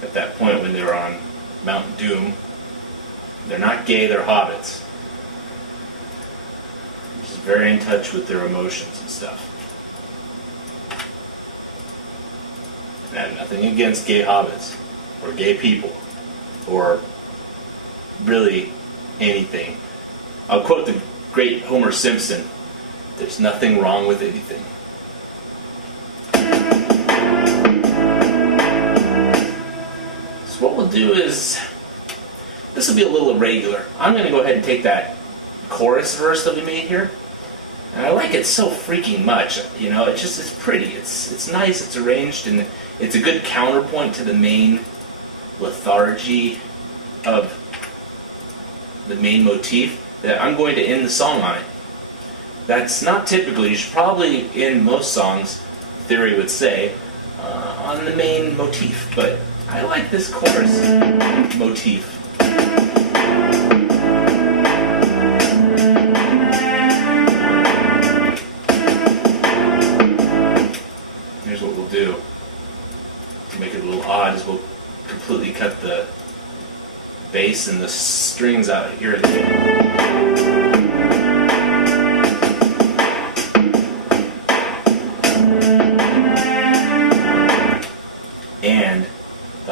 at that point when they were on Mount Doom. They're not gay, they're hobbits. Just very in touch with their emotions and stuff. And I have nothing against gay hobbits, or gay people, or really anything. I'll quote the great Homer Simpson, "There's nothing wrong with anything." So what we'll do is, this will be a little irregular. I'm going to go ahead and take that chorus verse that we made here, and I like it so freaking much. You know, it's pretty. It's nice. It's arranged, and it's a good counterpoint to the main lethargy of the main motif that I'm going to end the song on it. That's not typically. You should probably end most songs, theory would say, on the main motif. But I like this chorus motif. Here's what we'll do. To make it a little odd is we'll completely cut the bass and the strings out here at the end.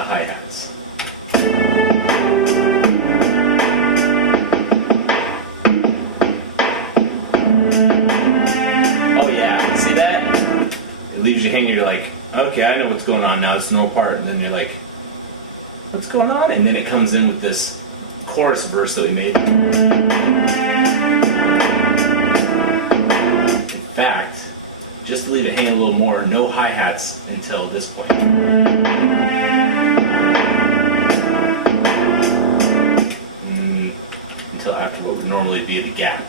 hi-hats. Oh yeah, see that? It leaves you hanging, you're like, okay, I know what's going on now, it's no part, and then you're like, what's going on? And then it comes in with this chorus verse that we made. In fact, just to leave it hanging a little more, no hi-hats until this point. Until after what would normally be the gap.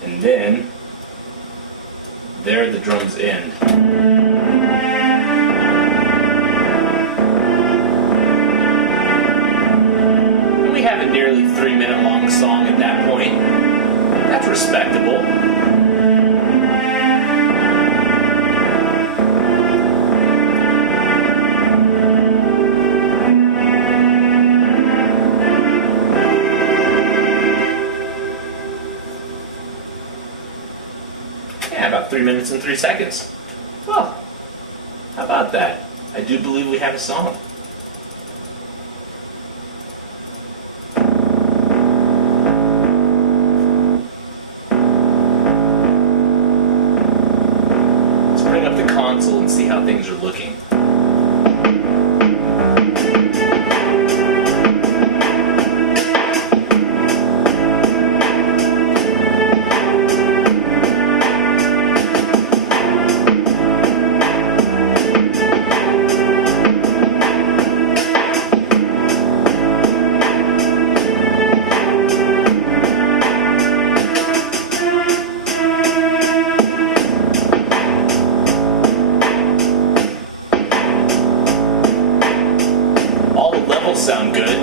And then, there the drums end. And we have a nearly 3-minute long song at that point. That's respectable. About 3 minutes and 3 seconds. Well, how about that? I do believe we have a song. Let's bring up the console and see how things are looking. Sound good.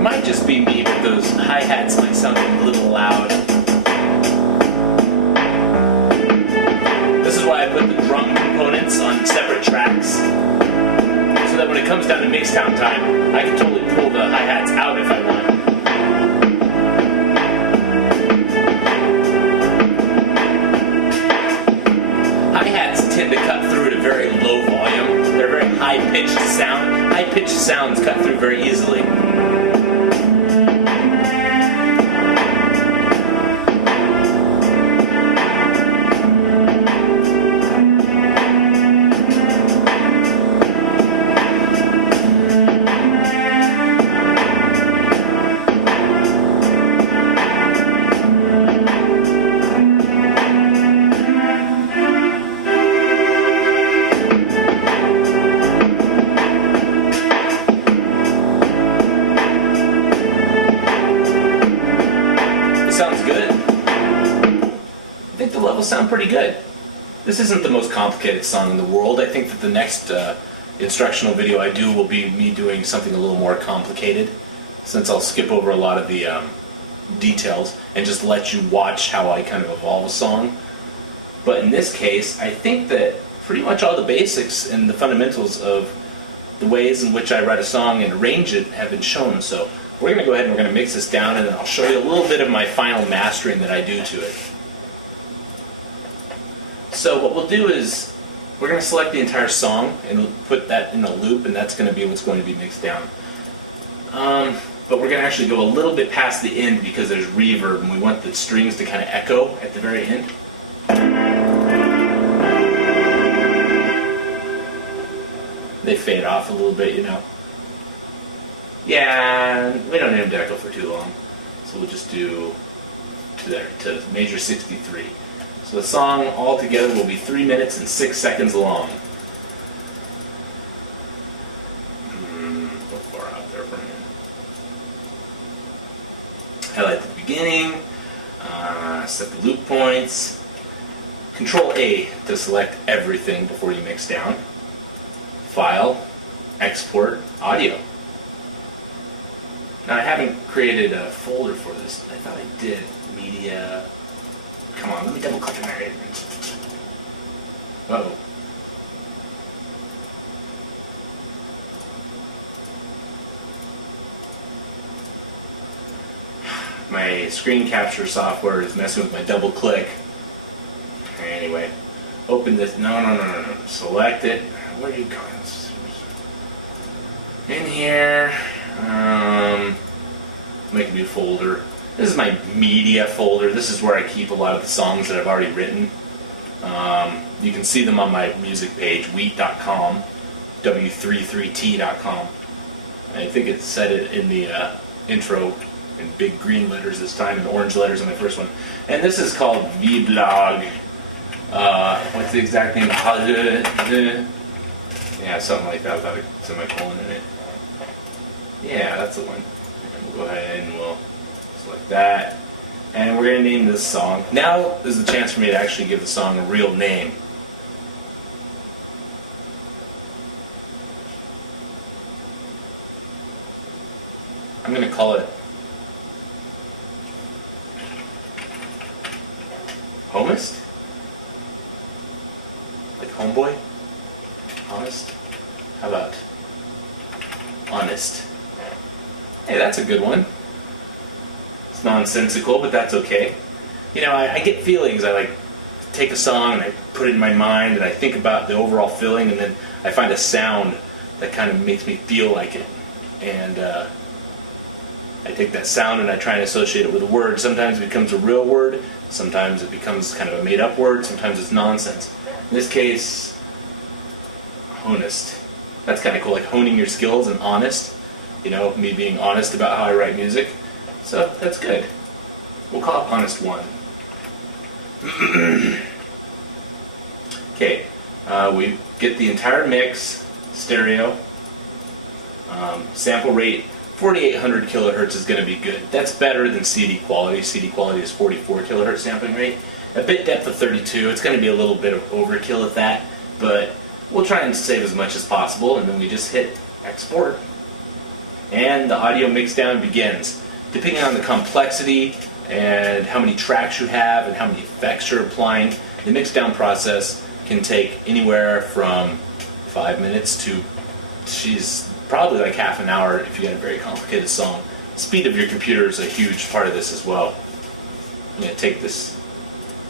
Might just be me, but those hi-hats might sound a little loud. This is why I put the drum components on separate tracks, so that when it comes down to mixdown time, I can totally pull the hi-hats out if I want. Tend to cut through at a very low volume. They're very high-pitched sound. High-pitched sounds cut through very easily. Sounds good. I think the levels sound pretty good. This isn't the most complicated song in the world. I think that the next instructional video I do will be me doing something a little more complicated, since I'll skip over a lot of the details and just let you watch how I kind of evolve a song. But in this case, I think that pretty much all the basics and the fundamentals of the ways in which I write a song and arrange it have been shown. So we're going to go ahead and we're going to mix this down, and then I'll show you a little bit of my final mastering that I do to it. So what we'll do is we're going to select the entire song and put that in a loop, and that's going to be what's going to be mixed down. But we're going to actually go a little bit past the end because there's reverb, and we want the strings to kind of echo at the very end. They fade off a little bit, you know. Yeah, we don't need them to echo for too long. So we'll just do to major 63. So the song altogether will be 3 minutes and 6 seconds long. So far out there for a minute. Highlight the beginning. set the loop points. Control A to select everything before you mix down. File, export, audio. Now I haven't created a folder for this. I thought I did. Media. Come on, let me double click in there. Uh-oh. My screen capture software is messing with my double click. Anyway, open this. No. Select it. Where are you going? In here. Make a new folder. This is my media folder. This is where I keep a lot of the songs that I've already written. You can see them on my music page, wheat.com, w33t.com. I think it said it in the intro in big green letters this time, and orange letters on my first one. And this is called vlog. What's the exact name? Yeah, something like that without a semicolon in it. Yeah, that's the one. And we'll go ahead and we'll select that. And we're going to name this song. Now is the chance for me to actually give the song a real name. I'm going to call it Homist? Like homeboy? Honest? How about honest? Hey, that's a good one. It's nonsensical, but that's okay. You know, I get feelings. I like take a song and I put it in my mind and I think about the overall feeling, and then I find a sound that kind of makes me feel like it. And I take that sound and I try and associate it with a word. Sometimes it becomes a real word. Sometimes it becomes kind of a made-up word. Sometimes it's nonsense. In this case, honest. That's kind of cool, like honing your skills and honest. You know, me being honest about how I write music. So that's good. We'll call it Honest 1. Okay, we get the entire mix, stereo. Sample rate, 4800 kilohertz is going to be good. That's better than CD quality. CD quality is 44 kilohertz sampling rate. A bit depth of 32. It's going to be a little bit of overkill at that, but we'll try and save as much as possible, and then we just hit export. And the audio mixdown begins. Depending on the complexity and how many tracks you have and how many effects you're applying, the mixdown process can take anywhere from 5 minutes to, probably like half an hour if you got a very complicated song. Speed of your computer is a huge part of this as well. I'm going to take this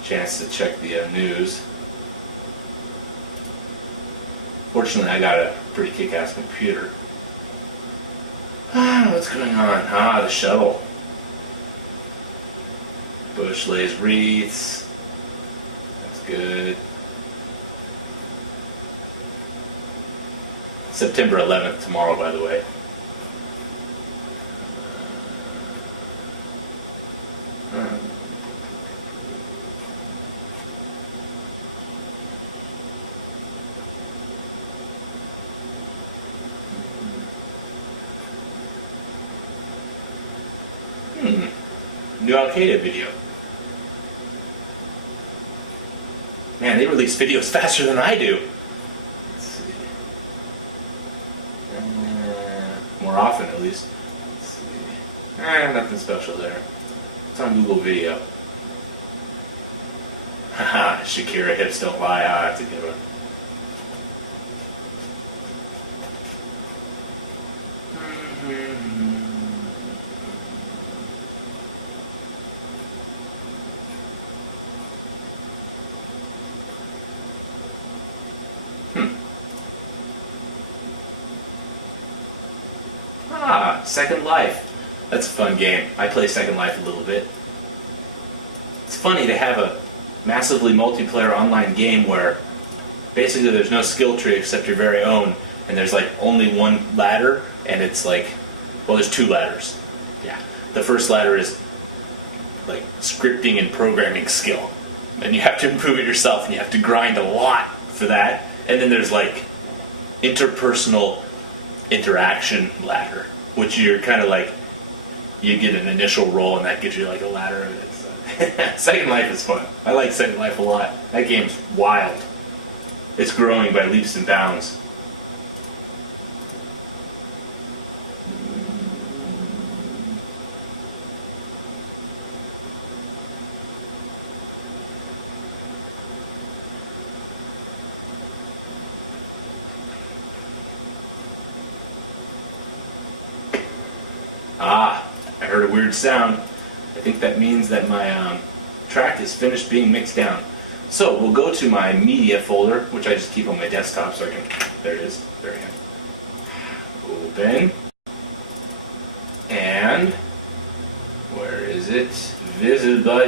chance to check the news. Fortunately, I got a pretty kick-ass computer. What's going on? The shuttle. Bush lays wreaths. That's good. September 11th, tomorrow, by the way. New Al-Qaeda video. Man, they release videos faster than I do. Let's see. More often, at least. Let's see. Nothing special there. It's on Google Video. Haha, Shakira hips don't lie. That's a good one. Second Life. That's a fun game. I play Second Life a little bit. It's funny to have a massively multiplayer online game where basically there's no skill tree except your very own, and there's like only one ladder, and it's like, well, there's two ladders. Yeah. The first ladder is like scripting and programming skill, and you have to improve it yourself, and you have to grind a lot for that. And then there's like interpersonal interaction ladder, which you're kind of like, you get an initial roll and that gives you like a ladder. Second Life is fun. I like Second Life a lot. That game's wild. It's growing by leaps and bounds. Ah, I heard a weird sound. I think that means that my track is finished being mixed down. So we'll go to my media folder, which I just keep on my desktop so I can, there it is, there we go. Open. And, where is it? Visible.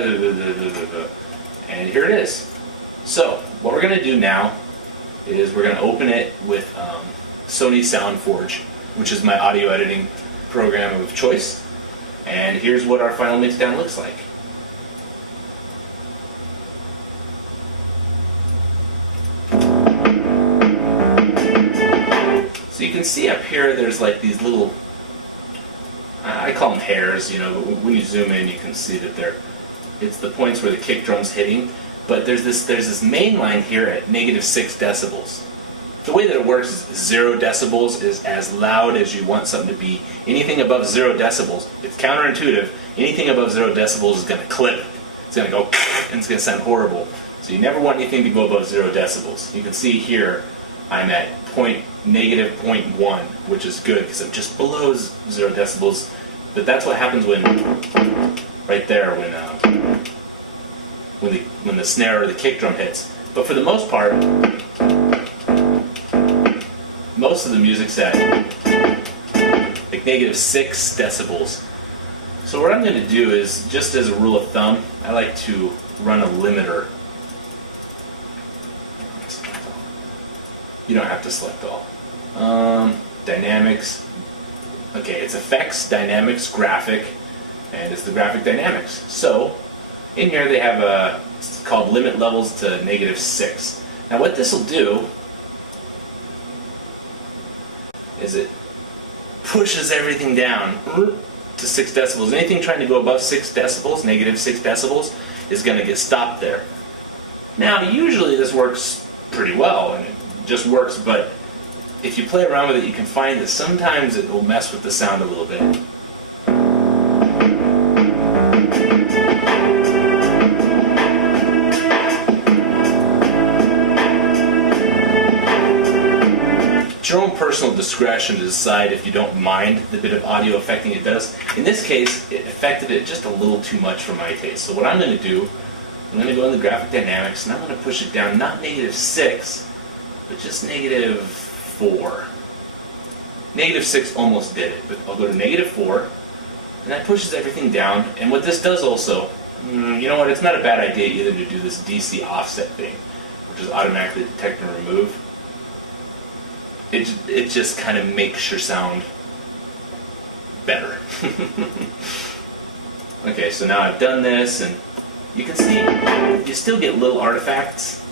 And here it is. So, what we're going to do now is we're going to open it with Sony SoundForge, which is my audio editing program of choice. And here's what our final mixdown looks like. So you can see up here there's like these little, I call them hairs, you know, but when you zoom in you can see that it's the points where the kick drum's hitting. But there's this main line here at -6 decibels. The way that it works is 0 decibels is as loud as you want something to be. Anything above 0 decibels, it's counterintuitive, anything above 0 decibels is going to clip. It's going to go and it's going to sound horrible. So you never want anything to go above 0 decibels. You can see here I'm at -0.1, which is good because I'm just below 0 decibels. But that's what happens when, right there, when the snare or the kick drum hits. But for the most part, most of the music's at like -6 decibels. So what I'm going to do is, just as a rule of thumb, I like to run a limiter. You don't have to select all. Dynamics. Okay, it's effects, dynamics, graphic, and it's the graphic dynamics. So in here they have it's called limit levels to -6. Now what this will do is it pushes everything down to 6 decibels. Anything trying to go above 6 decibels, -6 decibels, is going to get stopped there. Now, usually this works pretty well, and it just works, but if you play around with it, you can find that sometimes it will mess with the sound a little bit. It's your own personal discretion to decide if you don't mind the bit of audio affecting it does. In this case, it affected it just a little too much for my taste. So what I'm going to do, I'm going to go in the graphic dynamics, and I'm going to push it down, not -6, but just -4. -6 almost did it, but I'll go to -4, and that pushes everything down. And what this does also, you know what, it's not a bad idea either to do this DC offset thing, which is automatically detect and remove. It just kind of makes your sound better. Okay, so now I've done this, and you can see you still get little artifacts.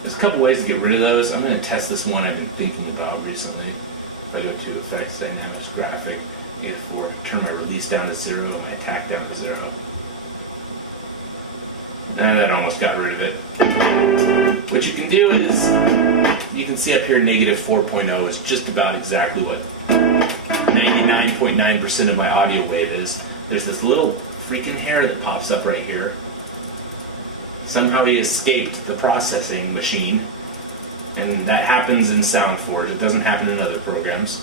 There's a couple ways to get rid of those. I'm going to test this one I've been thinking about recently. If I go to Effects, Dynamics, Graphic, -4, turn my release down to 0, my attack down to 0. And that almost got rid of it. What you can do is, you can see up here -4.0 is just about exactly what 99.9% of my audio wave is. There's this little freaking hair that pops up right here. Somehow he escaped the processing machine, and that happens in SoundForge. It doesn't happen in other programs.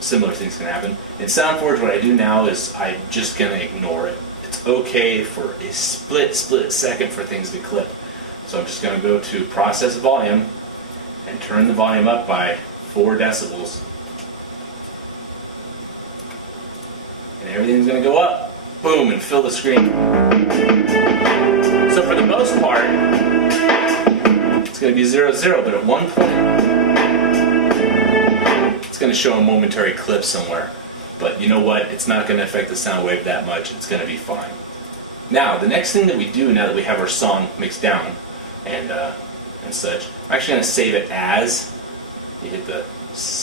Similar things can happen. In SoundForge, what I do now is I'm just going to ignore it. It's okay for a split second for things to clip. So I'm just going to go to Process Volume and turn the volume up by 4 decibels. And everything's going to go up, boom, and fill the screen. So for the most part, it's going to be 0-0, but at one point, it's going to show a momentary clip somewhere. But you know what? It's not going to affect the sound wave that much. It's going to be fine. Now, the next thing that we do now that we have our song mixed down and such, I'm actually going to save it as. You hit the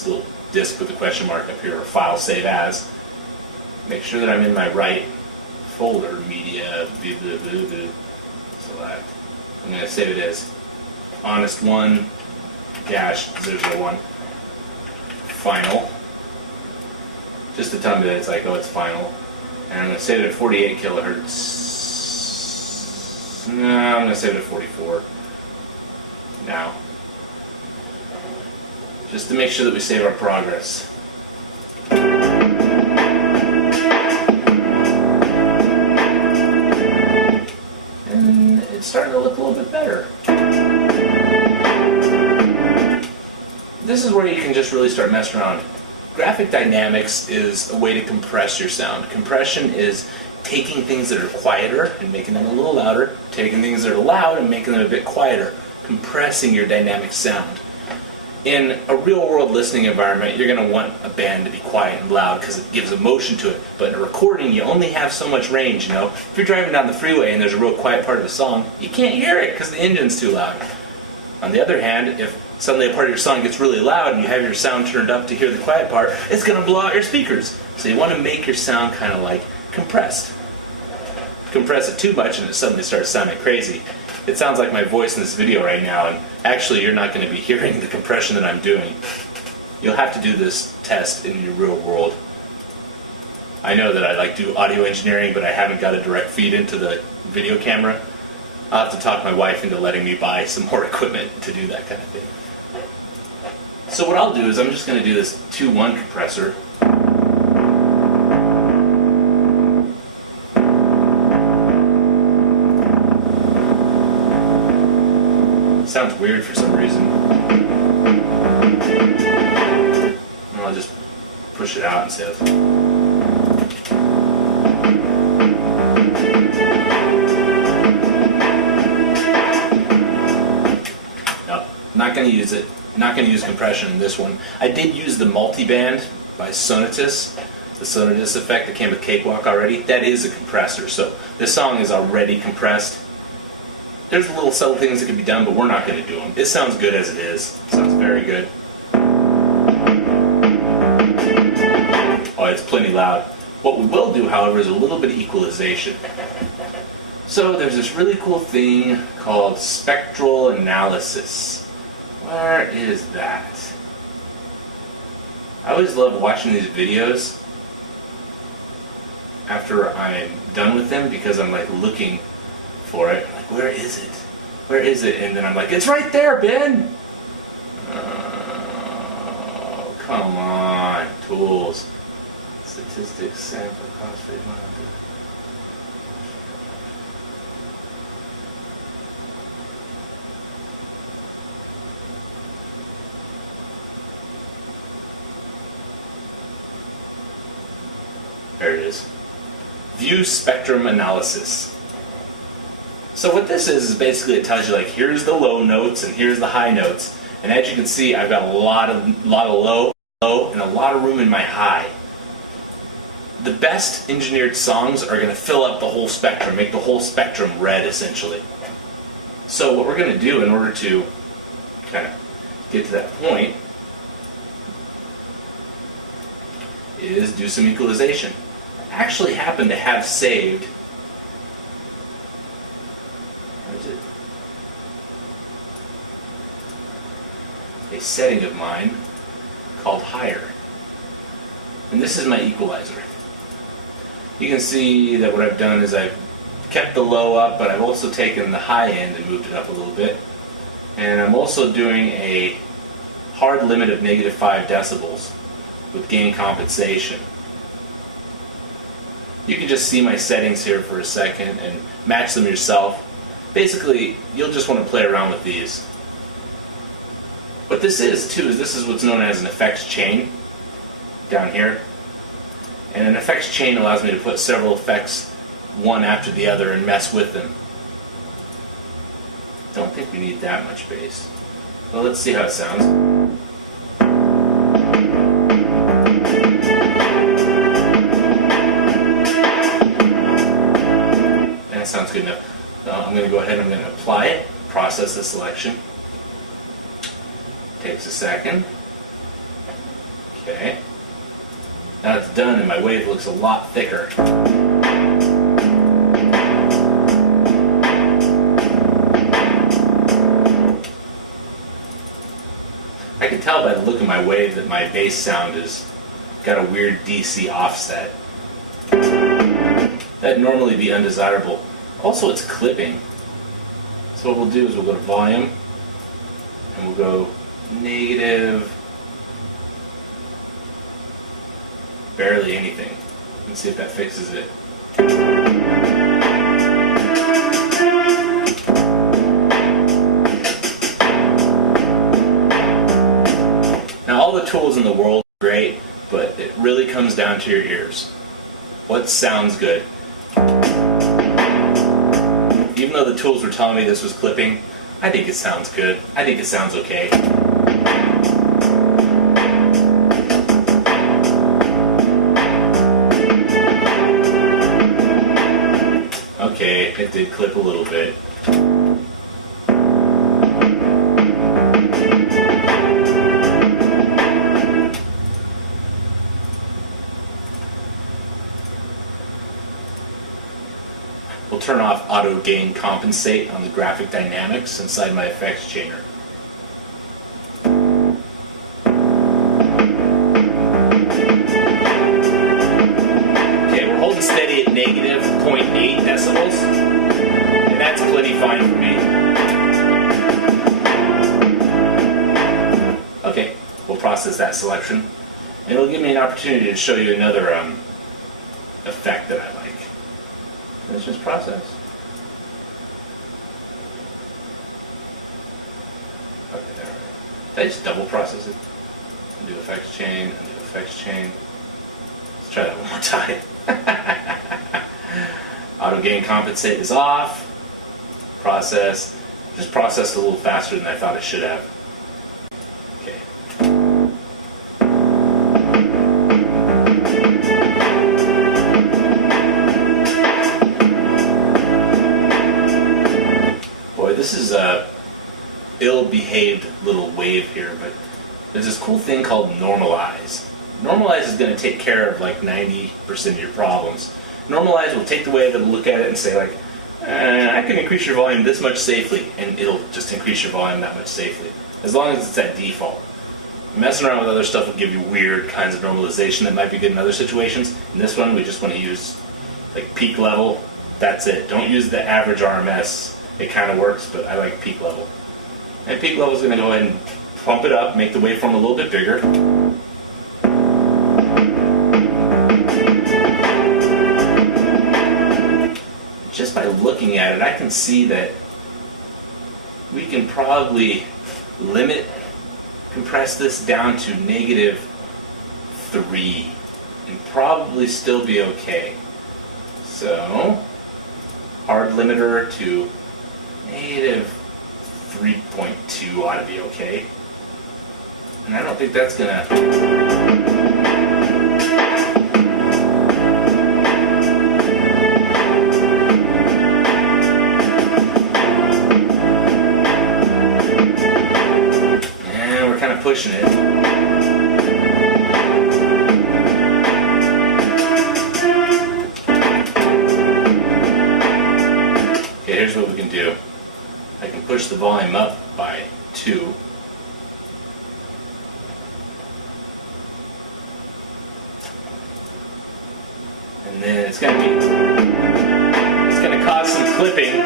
little disc with the question mark up here, or File Save As. make sure that I'm in my right folder, media, select. I'm going to save it as honest1-001 final, just to tell me that it's like, oh, it's final. And I'm going to save it at 48 kilohertz. No, I'm going to save it at 44 now, just to make sure that we save our progress. And it's starting to look a little bit better. This is where you can just really start messing around. Graphic dynamics is a way to compress your sound. Compression is taking things that are quieter and making them a little louder, taking things that are loud and making them a bit quieter, compressing your dynamic sound. In a real-world listening environment, you're going to want a band to be quiet and loud because it gives emotion to it. But in a recording, you only have so much range, you know. If you're driving down the freeway and there's a real quiet part of the song, you can't hear it because the engine's too loud. On the other hand, if suddenly a part of your song gets really loud and you have your sound turned up to hear the quiet part, it's going to blow out your speakers. So you want to make your sound kind of like compressed. Compress it too much and it suddenly starts sounding crazy. It sounds like my voice in this video right now, and actually you're not going to be hearing the compression that I'm doing. You'll have to do this test in your real world. I know that I like do audio engineering, but I haven't got a direct feed into the video camera. I'll have to talk my wife into letting me buy some more equipment to do that kind of thing. So what I'll do is I'm just going to do this 2-1 compressor. Sounds weird for some reason. And I'll just push it out and say, no, not going to use it. Not going to use compression in this one. I did use the multiband by Sonatus, the Sonatus effect that came with Cakewalk already. That is a compressor, so this song is already compressed. There's little subtle things that can be done, but we're not going to do them. It sounds good as it is. It sounds very good. Oh, it's plenty loud. What we will do, however, is a little bit of equalization. So there's this really cool thing called spectral analysis. Where is that? I always love watching these videos after I'm done with them because I'm like looking for it. I'm like, where is it? Where is it? And then I'm like, it's right there, Ben! Oh, come on. Tools. Statistics, sample, cost rate, monitor. There it is. View spectrum analysis. So what this is basically it tells you like here's the low notes and here's the high notes. And as you can see, I've got a lot of low, and a lot of room in my high. The best engineered songs are going to fill up the whole spectrum, make the whole spectrum red essentially. So what we're going to do in order to kind of get to that point is do some equalization. I actually happen to have saved, what is it? A setting of mine called higher. And this is my equalizer. You can see that what I've done is I've kept the low up, but I've also taken the high end and moved it up a little bit. And I'm also doing a hard limit of -5 decibels with gain compensation. You can just see my settings here for a second and match them yourself. Basically, you'll just want to play around with these. What this is, too, is this is what's known as an effects chain down here. And an effects chain allows me to put several effects one after the other and mess with them. Don't think we need that much bass. Well, let's see how it sounds. That sounds good enough. I'm going to go ahead and I'm going to apply it, process the selection. Takes a second. Okay. Now it's done and my wave looks a lot thicker. I can tell by the look of my wave that my bass sound has got a weird DC offset. That'd normally be undesirable. Also, it's clipping. So what we'll do is we'll go to volume and we'll go negative barely anything and see if that fixes it. Now all the tools in the world are great, but it really comes down to your ears. What sounds good? Even though the tools were telling me this was clipping, I think it sounds good. I think it sounds okay. Okay, it did clip a little bit. We'll turn off auto gain compensate on the graphic dynamics inside my effects chainer. Okay, we're holding steady at negative 0.8 decibels, and that's plenty fine for me. Okay, we'll process that selection, and it'll give me an opportunity to show you another effect that I like. Let's just process. Okay, there. Did I just double process it? Undo effects chain, undo effects chain. Let's try that one more time. Auto gain compensate is off. Process. Just processed a little faster than I thought it should have. Okay. This is a ill-behaved little wave here, but there's this cool thing called normalize. Normalize is going to take care of like 90% of your problems. Normalize will take the wave, it'll look at it and say like, I can increase your volume this much safely, and it'll just increase your volume that much safely, as long as it's at default. Messing around with other stuff will give you weird kinds of normalization that might be good in other situations. In this one, we just want to use like peak level. That's it. Don't use the average RMS. It kind of works, but I like peak level. And peak level is going to go ahead and pump it up, make the waveform a little bit bigger. Just by looking at it, I can see that we can probably compress this down to -3 and probably still be okay. So, hard limiter to -3.2 ought to be okay. And I don't think that's gonna... And we're kind of pushing it. Okay, here's what we can do. I can push the volume up by 2. And then it's going to cause some clipping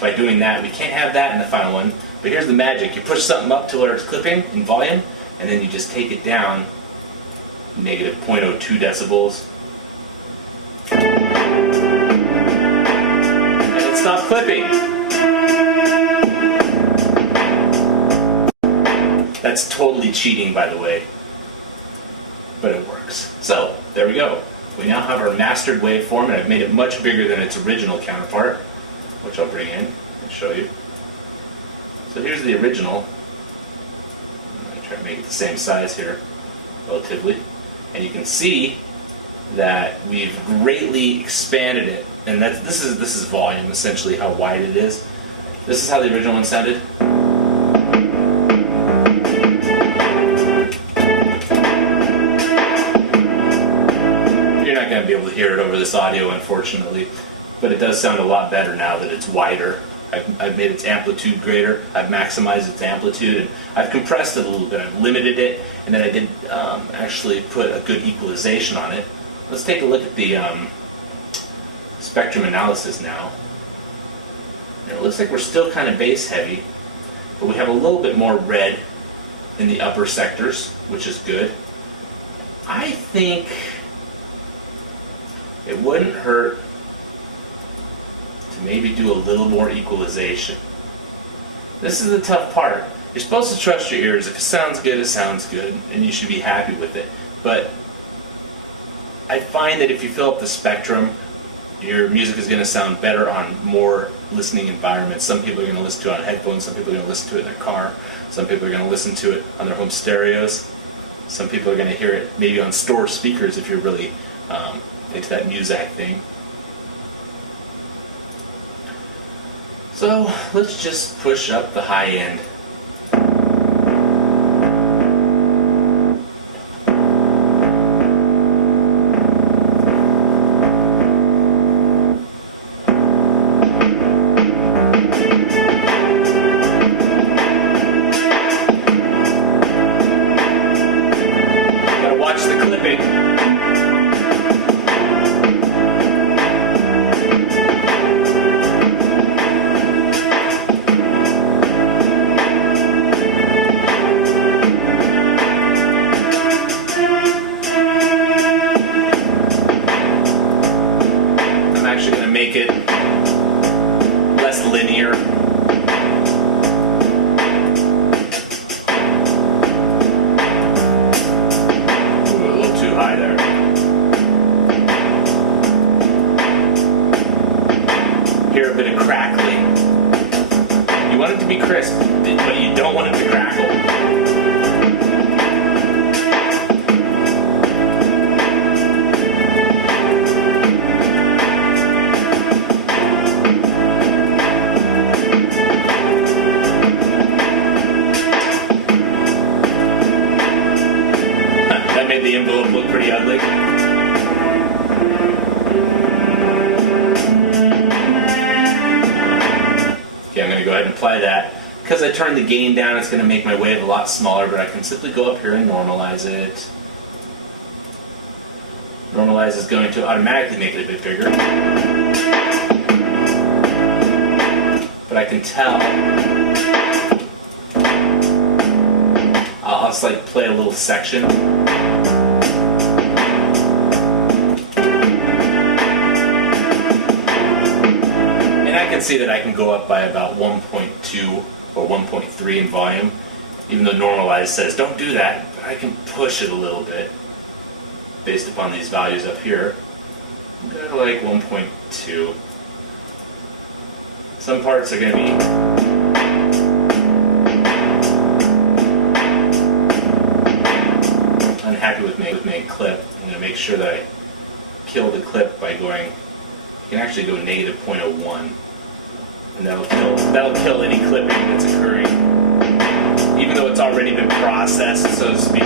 by doing that. We can't have that in the final one. But here's the magic. You push something up to where it's clipping in volume, and then you just take it down -0.02 decibels. And it stopped clipping. That's totally cheating, by the way, but it works. So, there we go. We now have our mastered waveform, and I've made it much bigger than its original counterpart, which I'll bring in and show you. So here's the original. I'm going to try to make it the same size here, relatively. And you can see that we've greatly expanded it. And this is volume, essentially, how wide it is. This is how the original one sounded. able to hear it over this audio, unfortunately. But it does sound a lot better now that it's wider. I've made its amplitude greater. I've maximized its amplitude, and I've compressed it a little bit. I've limited it, and then I did actually put a good equalization on it. Let's take a look at the spectrum analysis now. And it looks like we're still kind of bass heavy, but we have a little bit more red in the upper sectors, which is good. I think it wouldn't hurt to maybe do a little more equalization. This is the tough part. You're supposed to trust your ears. If it sounds good, and you should be happy with it. But I find that if you fill up the spectrum, your music is going to sound better on more listening environments. Some people are going to listen to it on headphones, some people are going to listen to it in their car, some people are going to listen to it on their home stereos, some people are going to hear it maybe on store speakers if you're really into that Muzak thing. So let's just push up the high end. Gotta watch the clipping. Make it less linear. Ooh, a little too high there. Hear a bit of crackling. You want it to be crisp, but you don't want it to crackle. Made the envelope look pretty ugly. Okay, I'm going to go ahead and apply that. Because I turned the gain down, it's going to make my wave a lot smaller, but I can simply go up here and normalize it. Normalize is going to automatically make it a bit bigger. But I can tell. I'll just like play a little section. And I can see that I can go up by about 1.2 or 1.3 in volume, even though Normalize says don't do that, but I can push it a little bit based upon these values up here. Go to like 1.2. Some parts are going to be unhappy with my clip. I'm going to make sure that I kill the clip by going, you can actually go negative 0.01, and that'll kill any clipping that's occurring, even though it's already been processed, so to speak.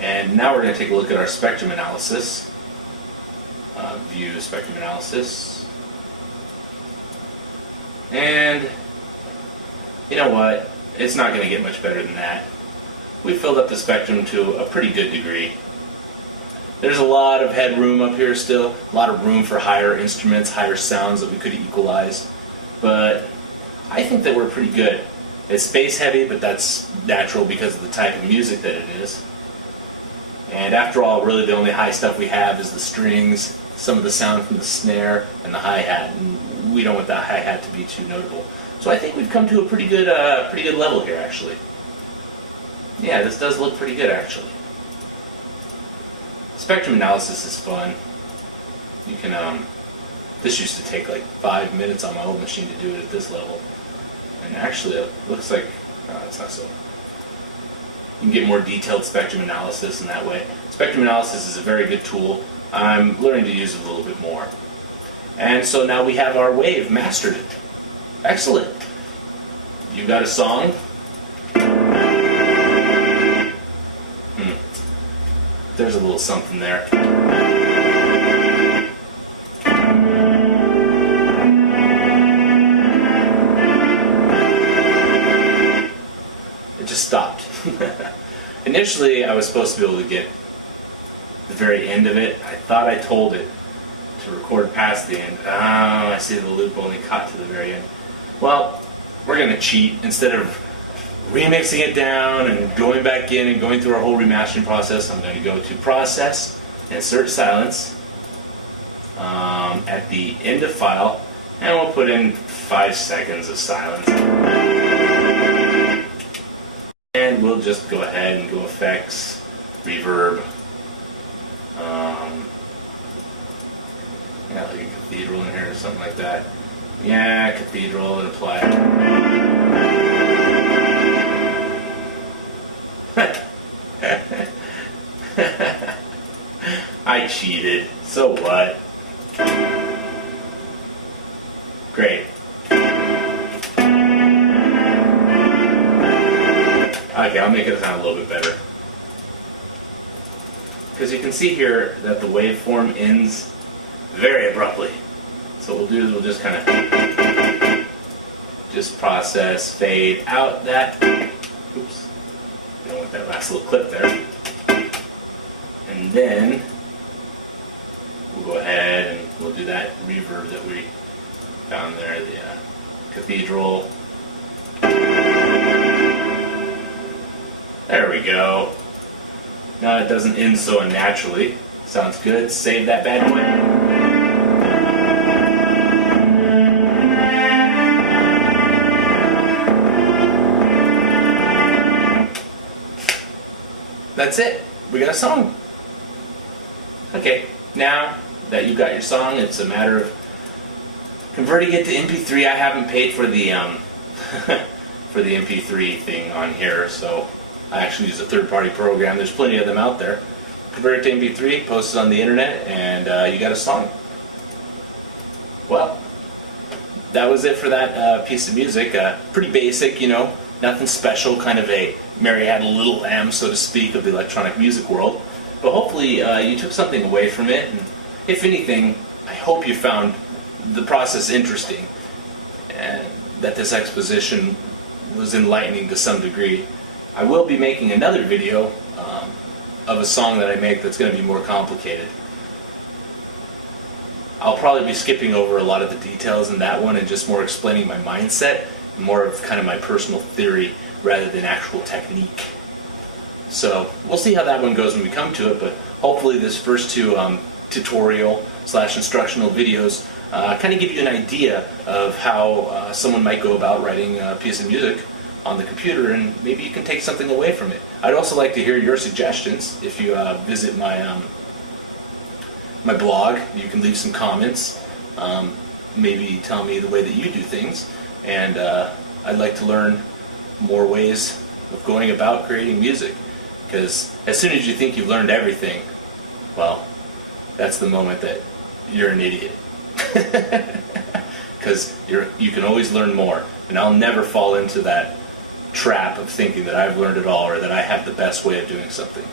And now we're going to take a look at our spectrum analysis. View spectrum analysis. And you know what? It's not going to get much better than that. We filled up the spectrum to a pretty good degree. There's a lot of headroom up here still, a lot of room for higher instruments, higher sounds that we could equalize. But I think that we're pretty good. It's space heavy, but that's natural because of the type of music that it is. And after all, really the only high stuff we have is the strings, some of the sound from the snare, and the hi-hat. And we don't want that hi-hat to be too notable. So I think we've come to a pretty good level here, actually. Yeah, this does look pretty good, actually. Spectrum analysis is fun. You can, this used to take like 5 minutes on my old machine to do it at this level. And actually, it looks like, it's not so. You can get more detailed spectrum analysis in that way. Spectrum analysis is a very good tool. I'm learning to use it a little bit more. And so now we have our wave mastered. Excellent. You got a song? there's a little something there. It just stopped. Initially, I was supposed to be able to get the very end of it. I thought I told it to record past the end. Oh, I see the loop only caught to the very end. Well, we're going to cheat. Instead of remixing it down and going back in and going through our whole remastering process, I'm going to go to Process, Insert Silence, at the end of file, and we'll put in 5 seconds of silence. And we'll just go ahead and go Effects, Reverb, yeah, like a cathedral in here or something like that. Yeah, cathedral, and apply it. I cheated. So what? Great. Okay, I'll make it sound a little bit better. Because you can see here that the waveform ends very abruptly. So what we'll do is we'll just kind of just process, fade out that. Oops. We don't want that last little clip there. And then we'll go ahead and we'll do that reverb that we found there, the cathedral. There we go. Now it doesn't end so unnaturally. Sounds good. Save that bad boy. That's it. We got a song. Okay, now that you've got your song, it's a matter of converting it to MP3. I haven't paid for the for the MP3 thing on here, so I actually use a third-party program. There's plenty of them out there. Convert it to MP3, post it on the internet, and you got a song. Well, that was it for that piece of music. Pretty basic, you know, nothing special, kind of a Mary Had a Little Lamb, so to speak, of the electronic music world. But hopefully you took something away from it, and if anything, I hope you found the process interesting, and that this exposition was enlightening to some degree. I will be making another video of a song that I make that's going to be more complicated. I'll probably be skipping over a lot of the details in that one and just more explaining my mindset, more of kind of my personal theory rather than actual technique. So we'll see how that one goes when we come to it, but hopefully this first two tutorial/instructional videos kind of give you an idea of how someone might go about writing a piece of music on the computer, and maybe you can take something away from it. I'd also like to hear your suggestions. If you visit my my blog, you can leave some comments. Maybe tell me the way that you do things, and I'd like to learn more ways of going about creating music. Because as soon as you think you've learned everything, well, that's the moment that you're an idiot. Because you can always learn more, and I'll never fall into that trap of thinking that I've learned it all or that I have the best way of doing something.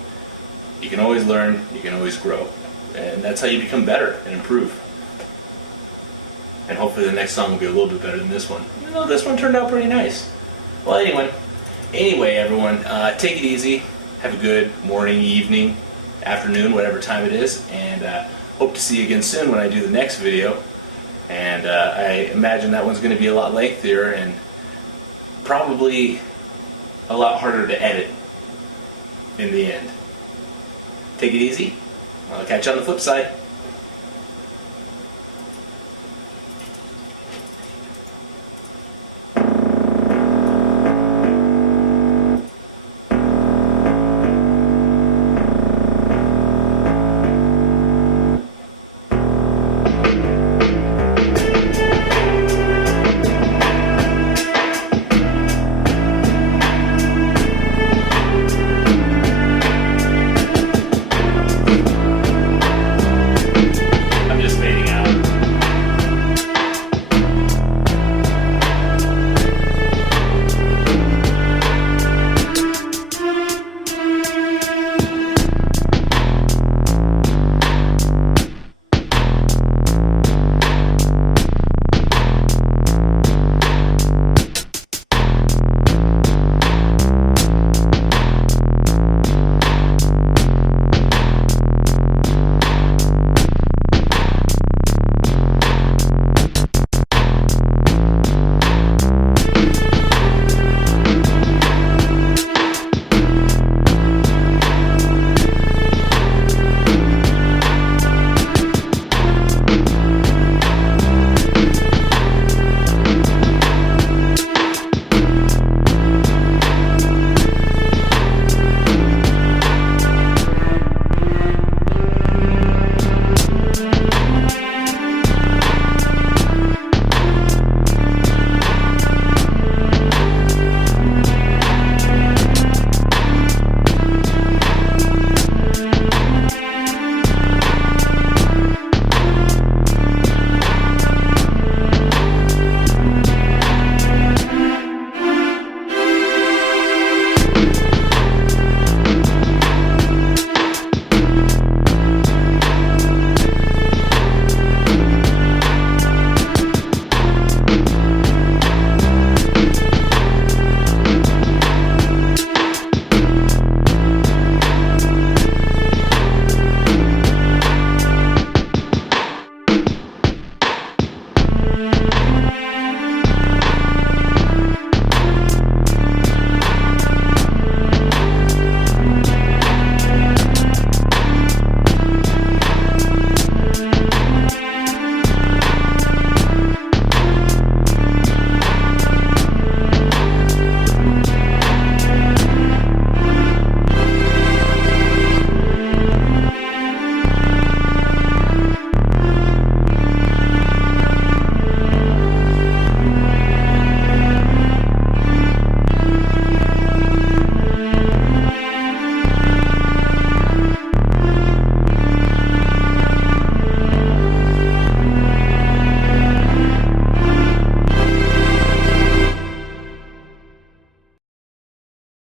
You can always learn, you can always grow, and that's how you become better and improve. And hopefully the next song will be a little bit better than this one, even though this one turned out pretty nice. Well, anyway everyone, take it easy, have a good morning, evening, afternoon, whatever time it is, and hope to see you again soon when I do the next video. And I imagine that one's going to be a lot lengthier and probably a lot harder to edit in the end. Take it easy. I'll catch you on the flip side.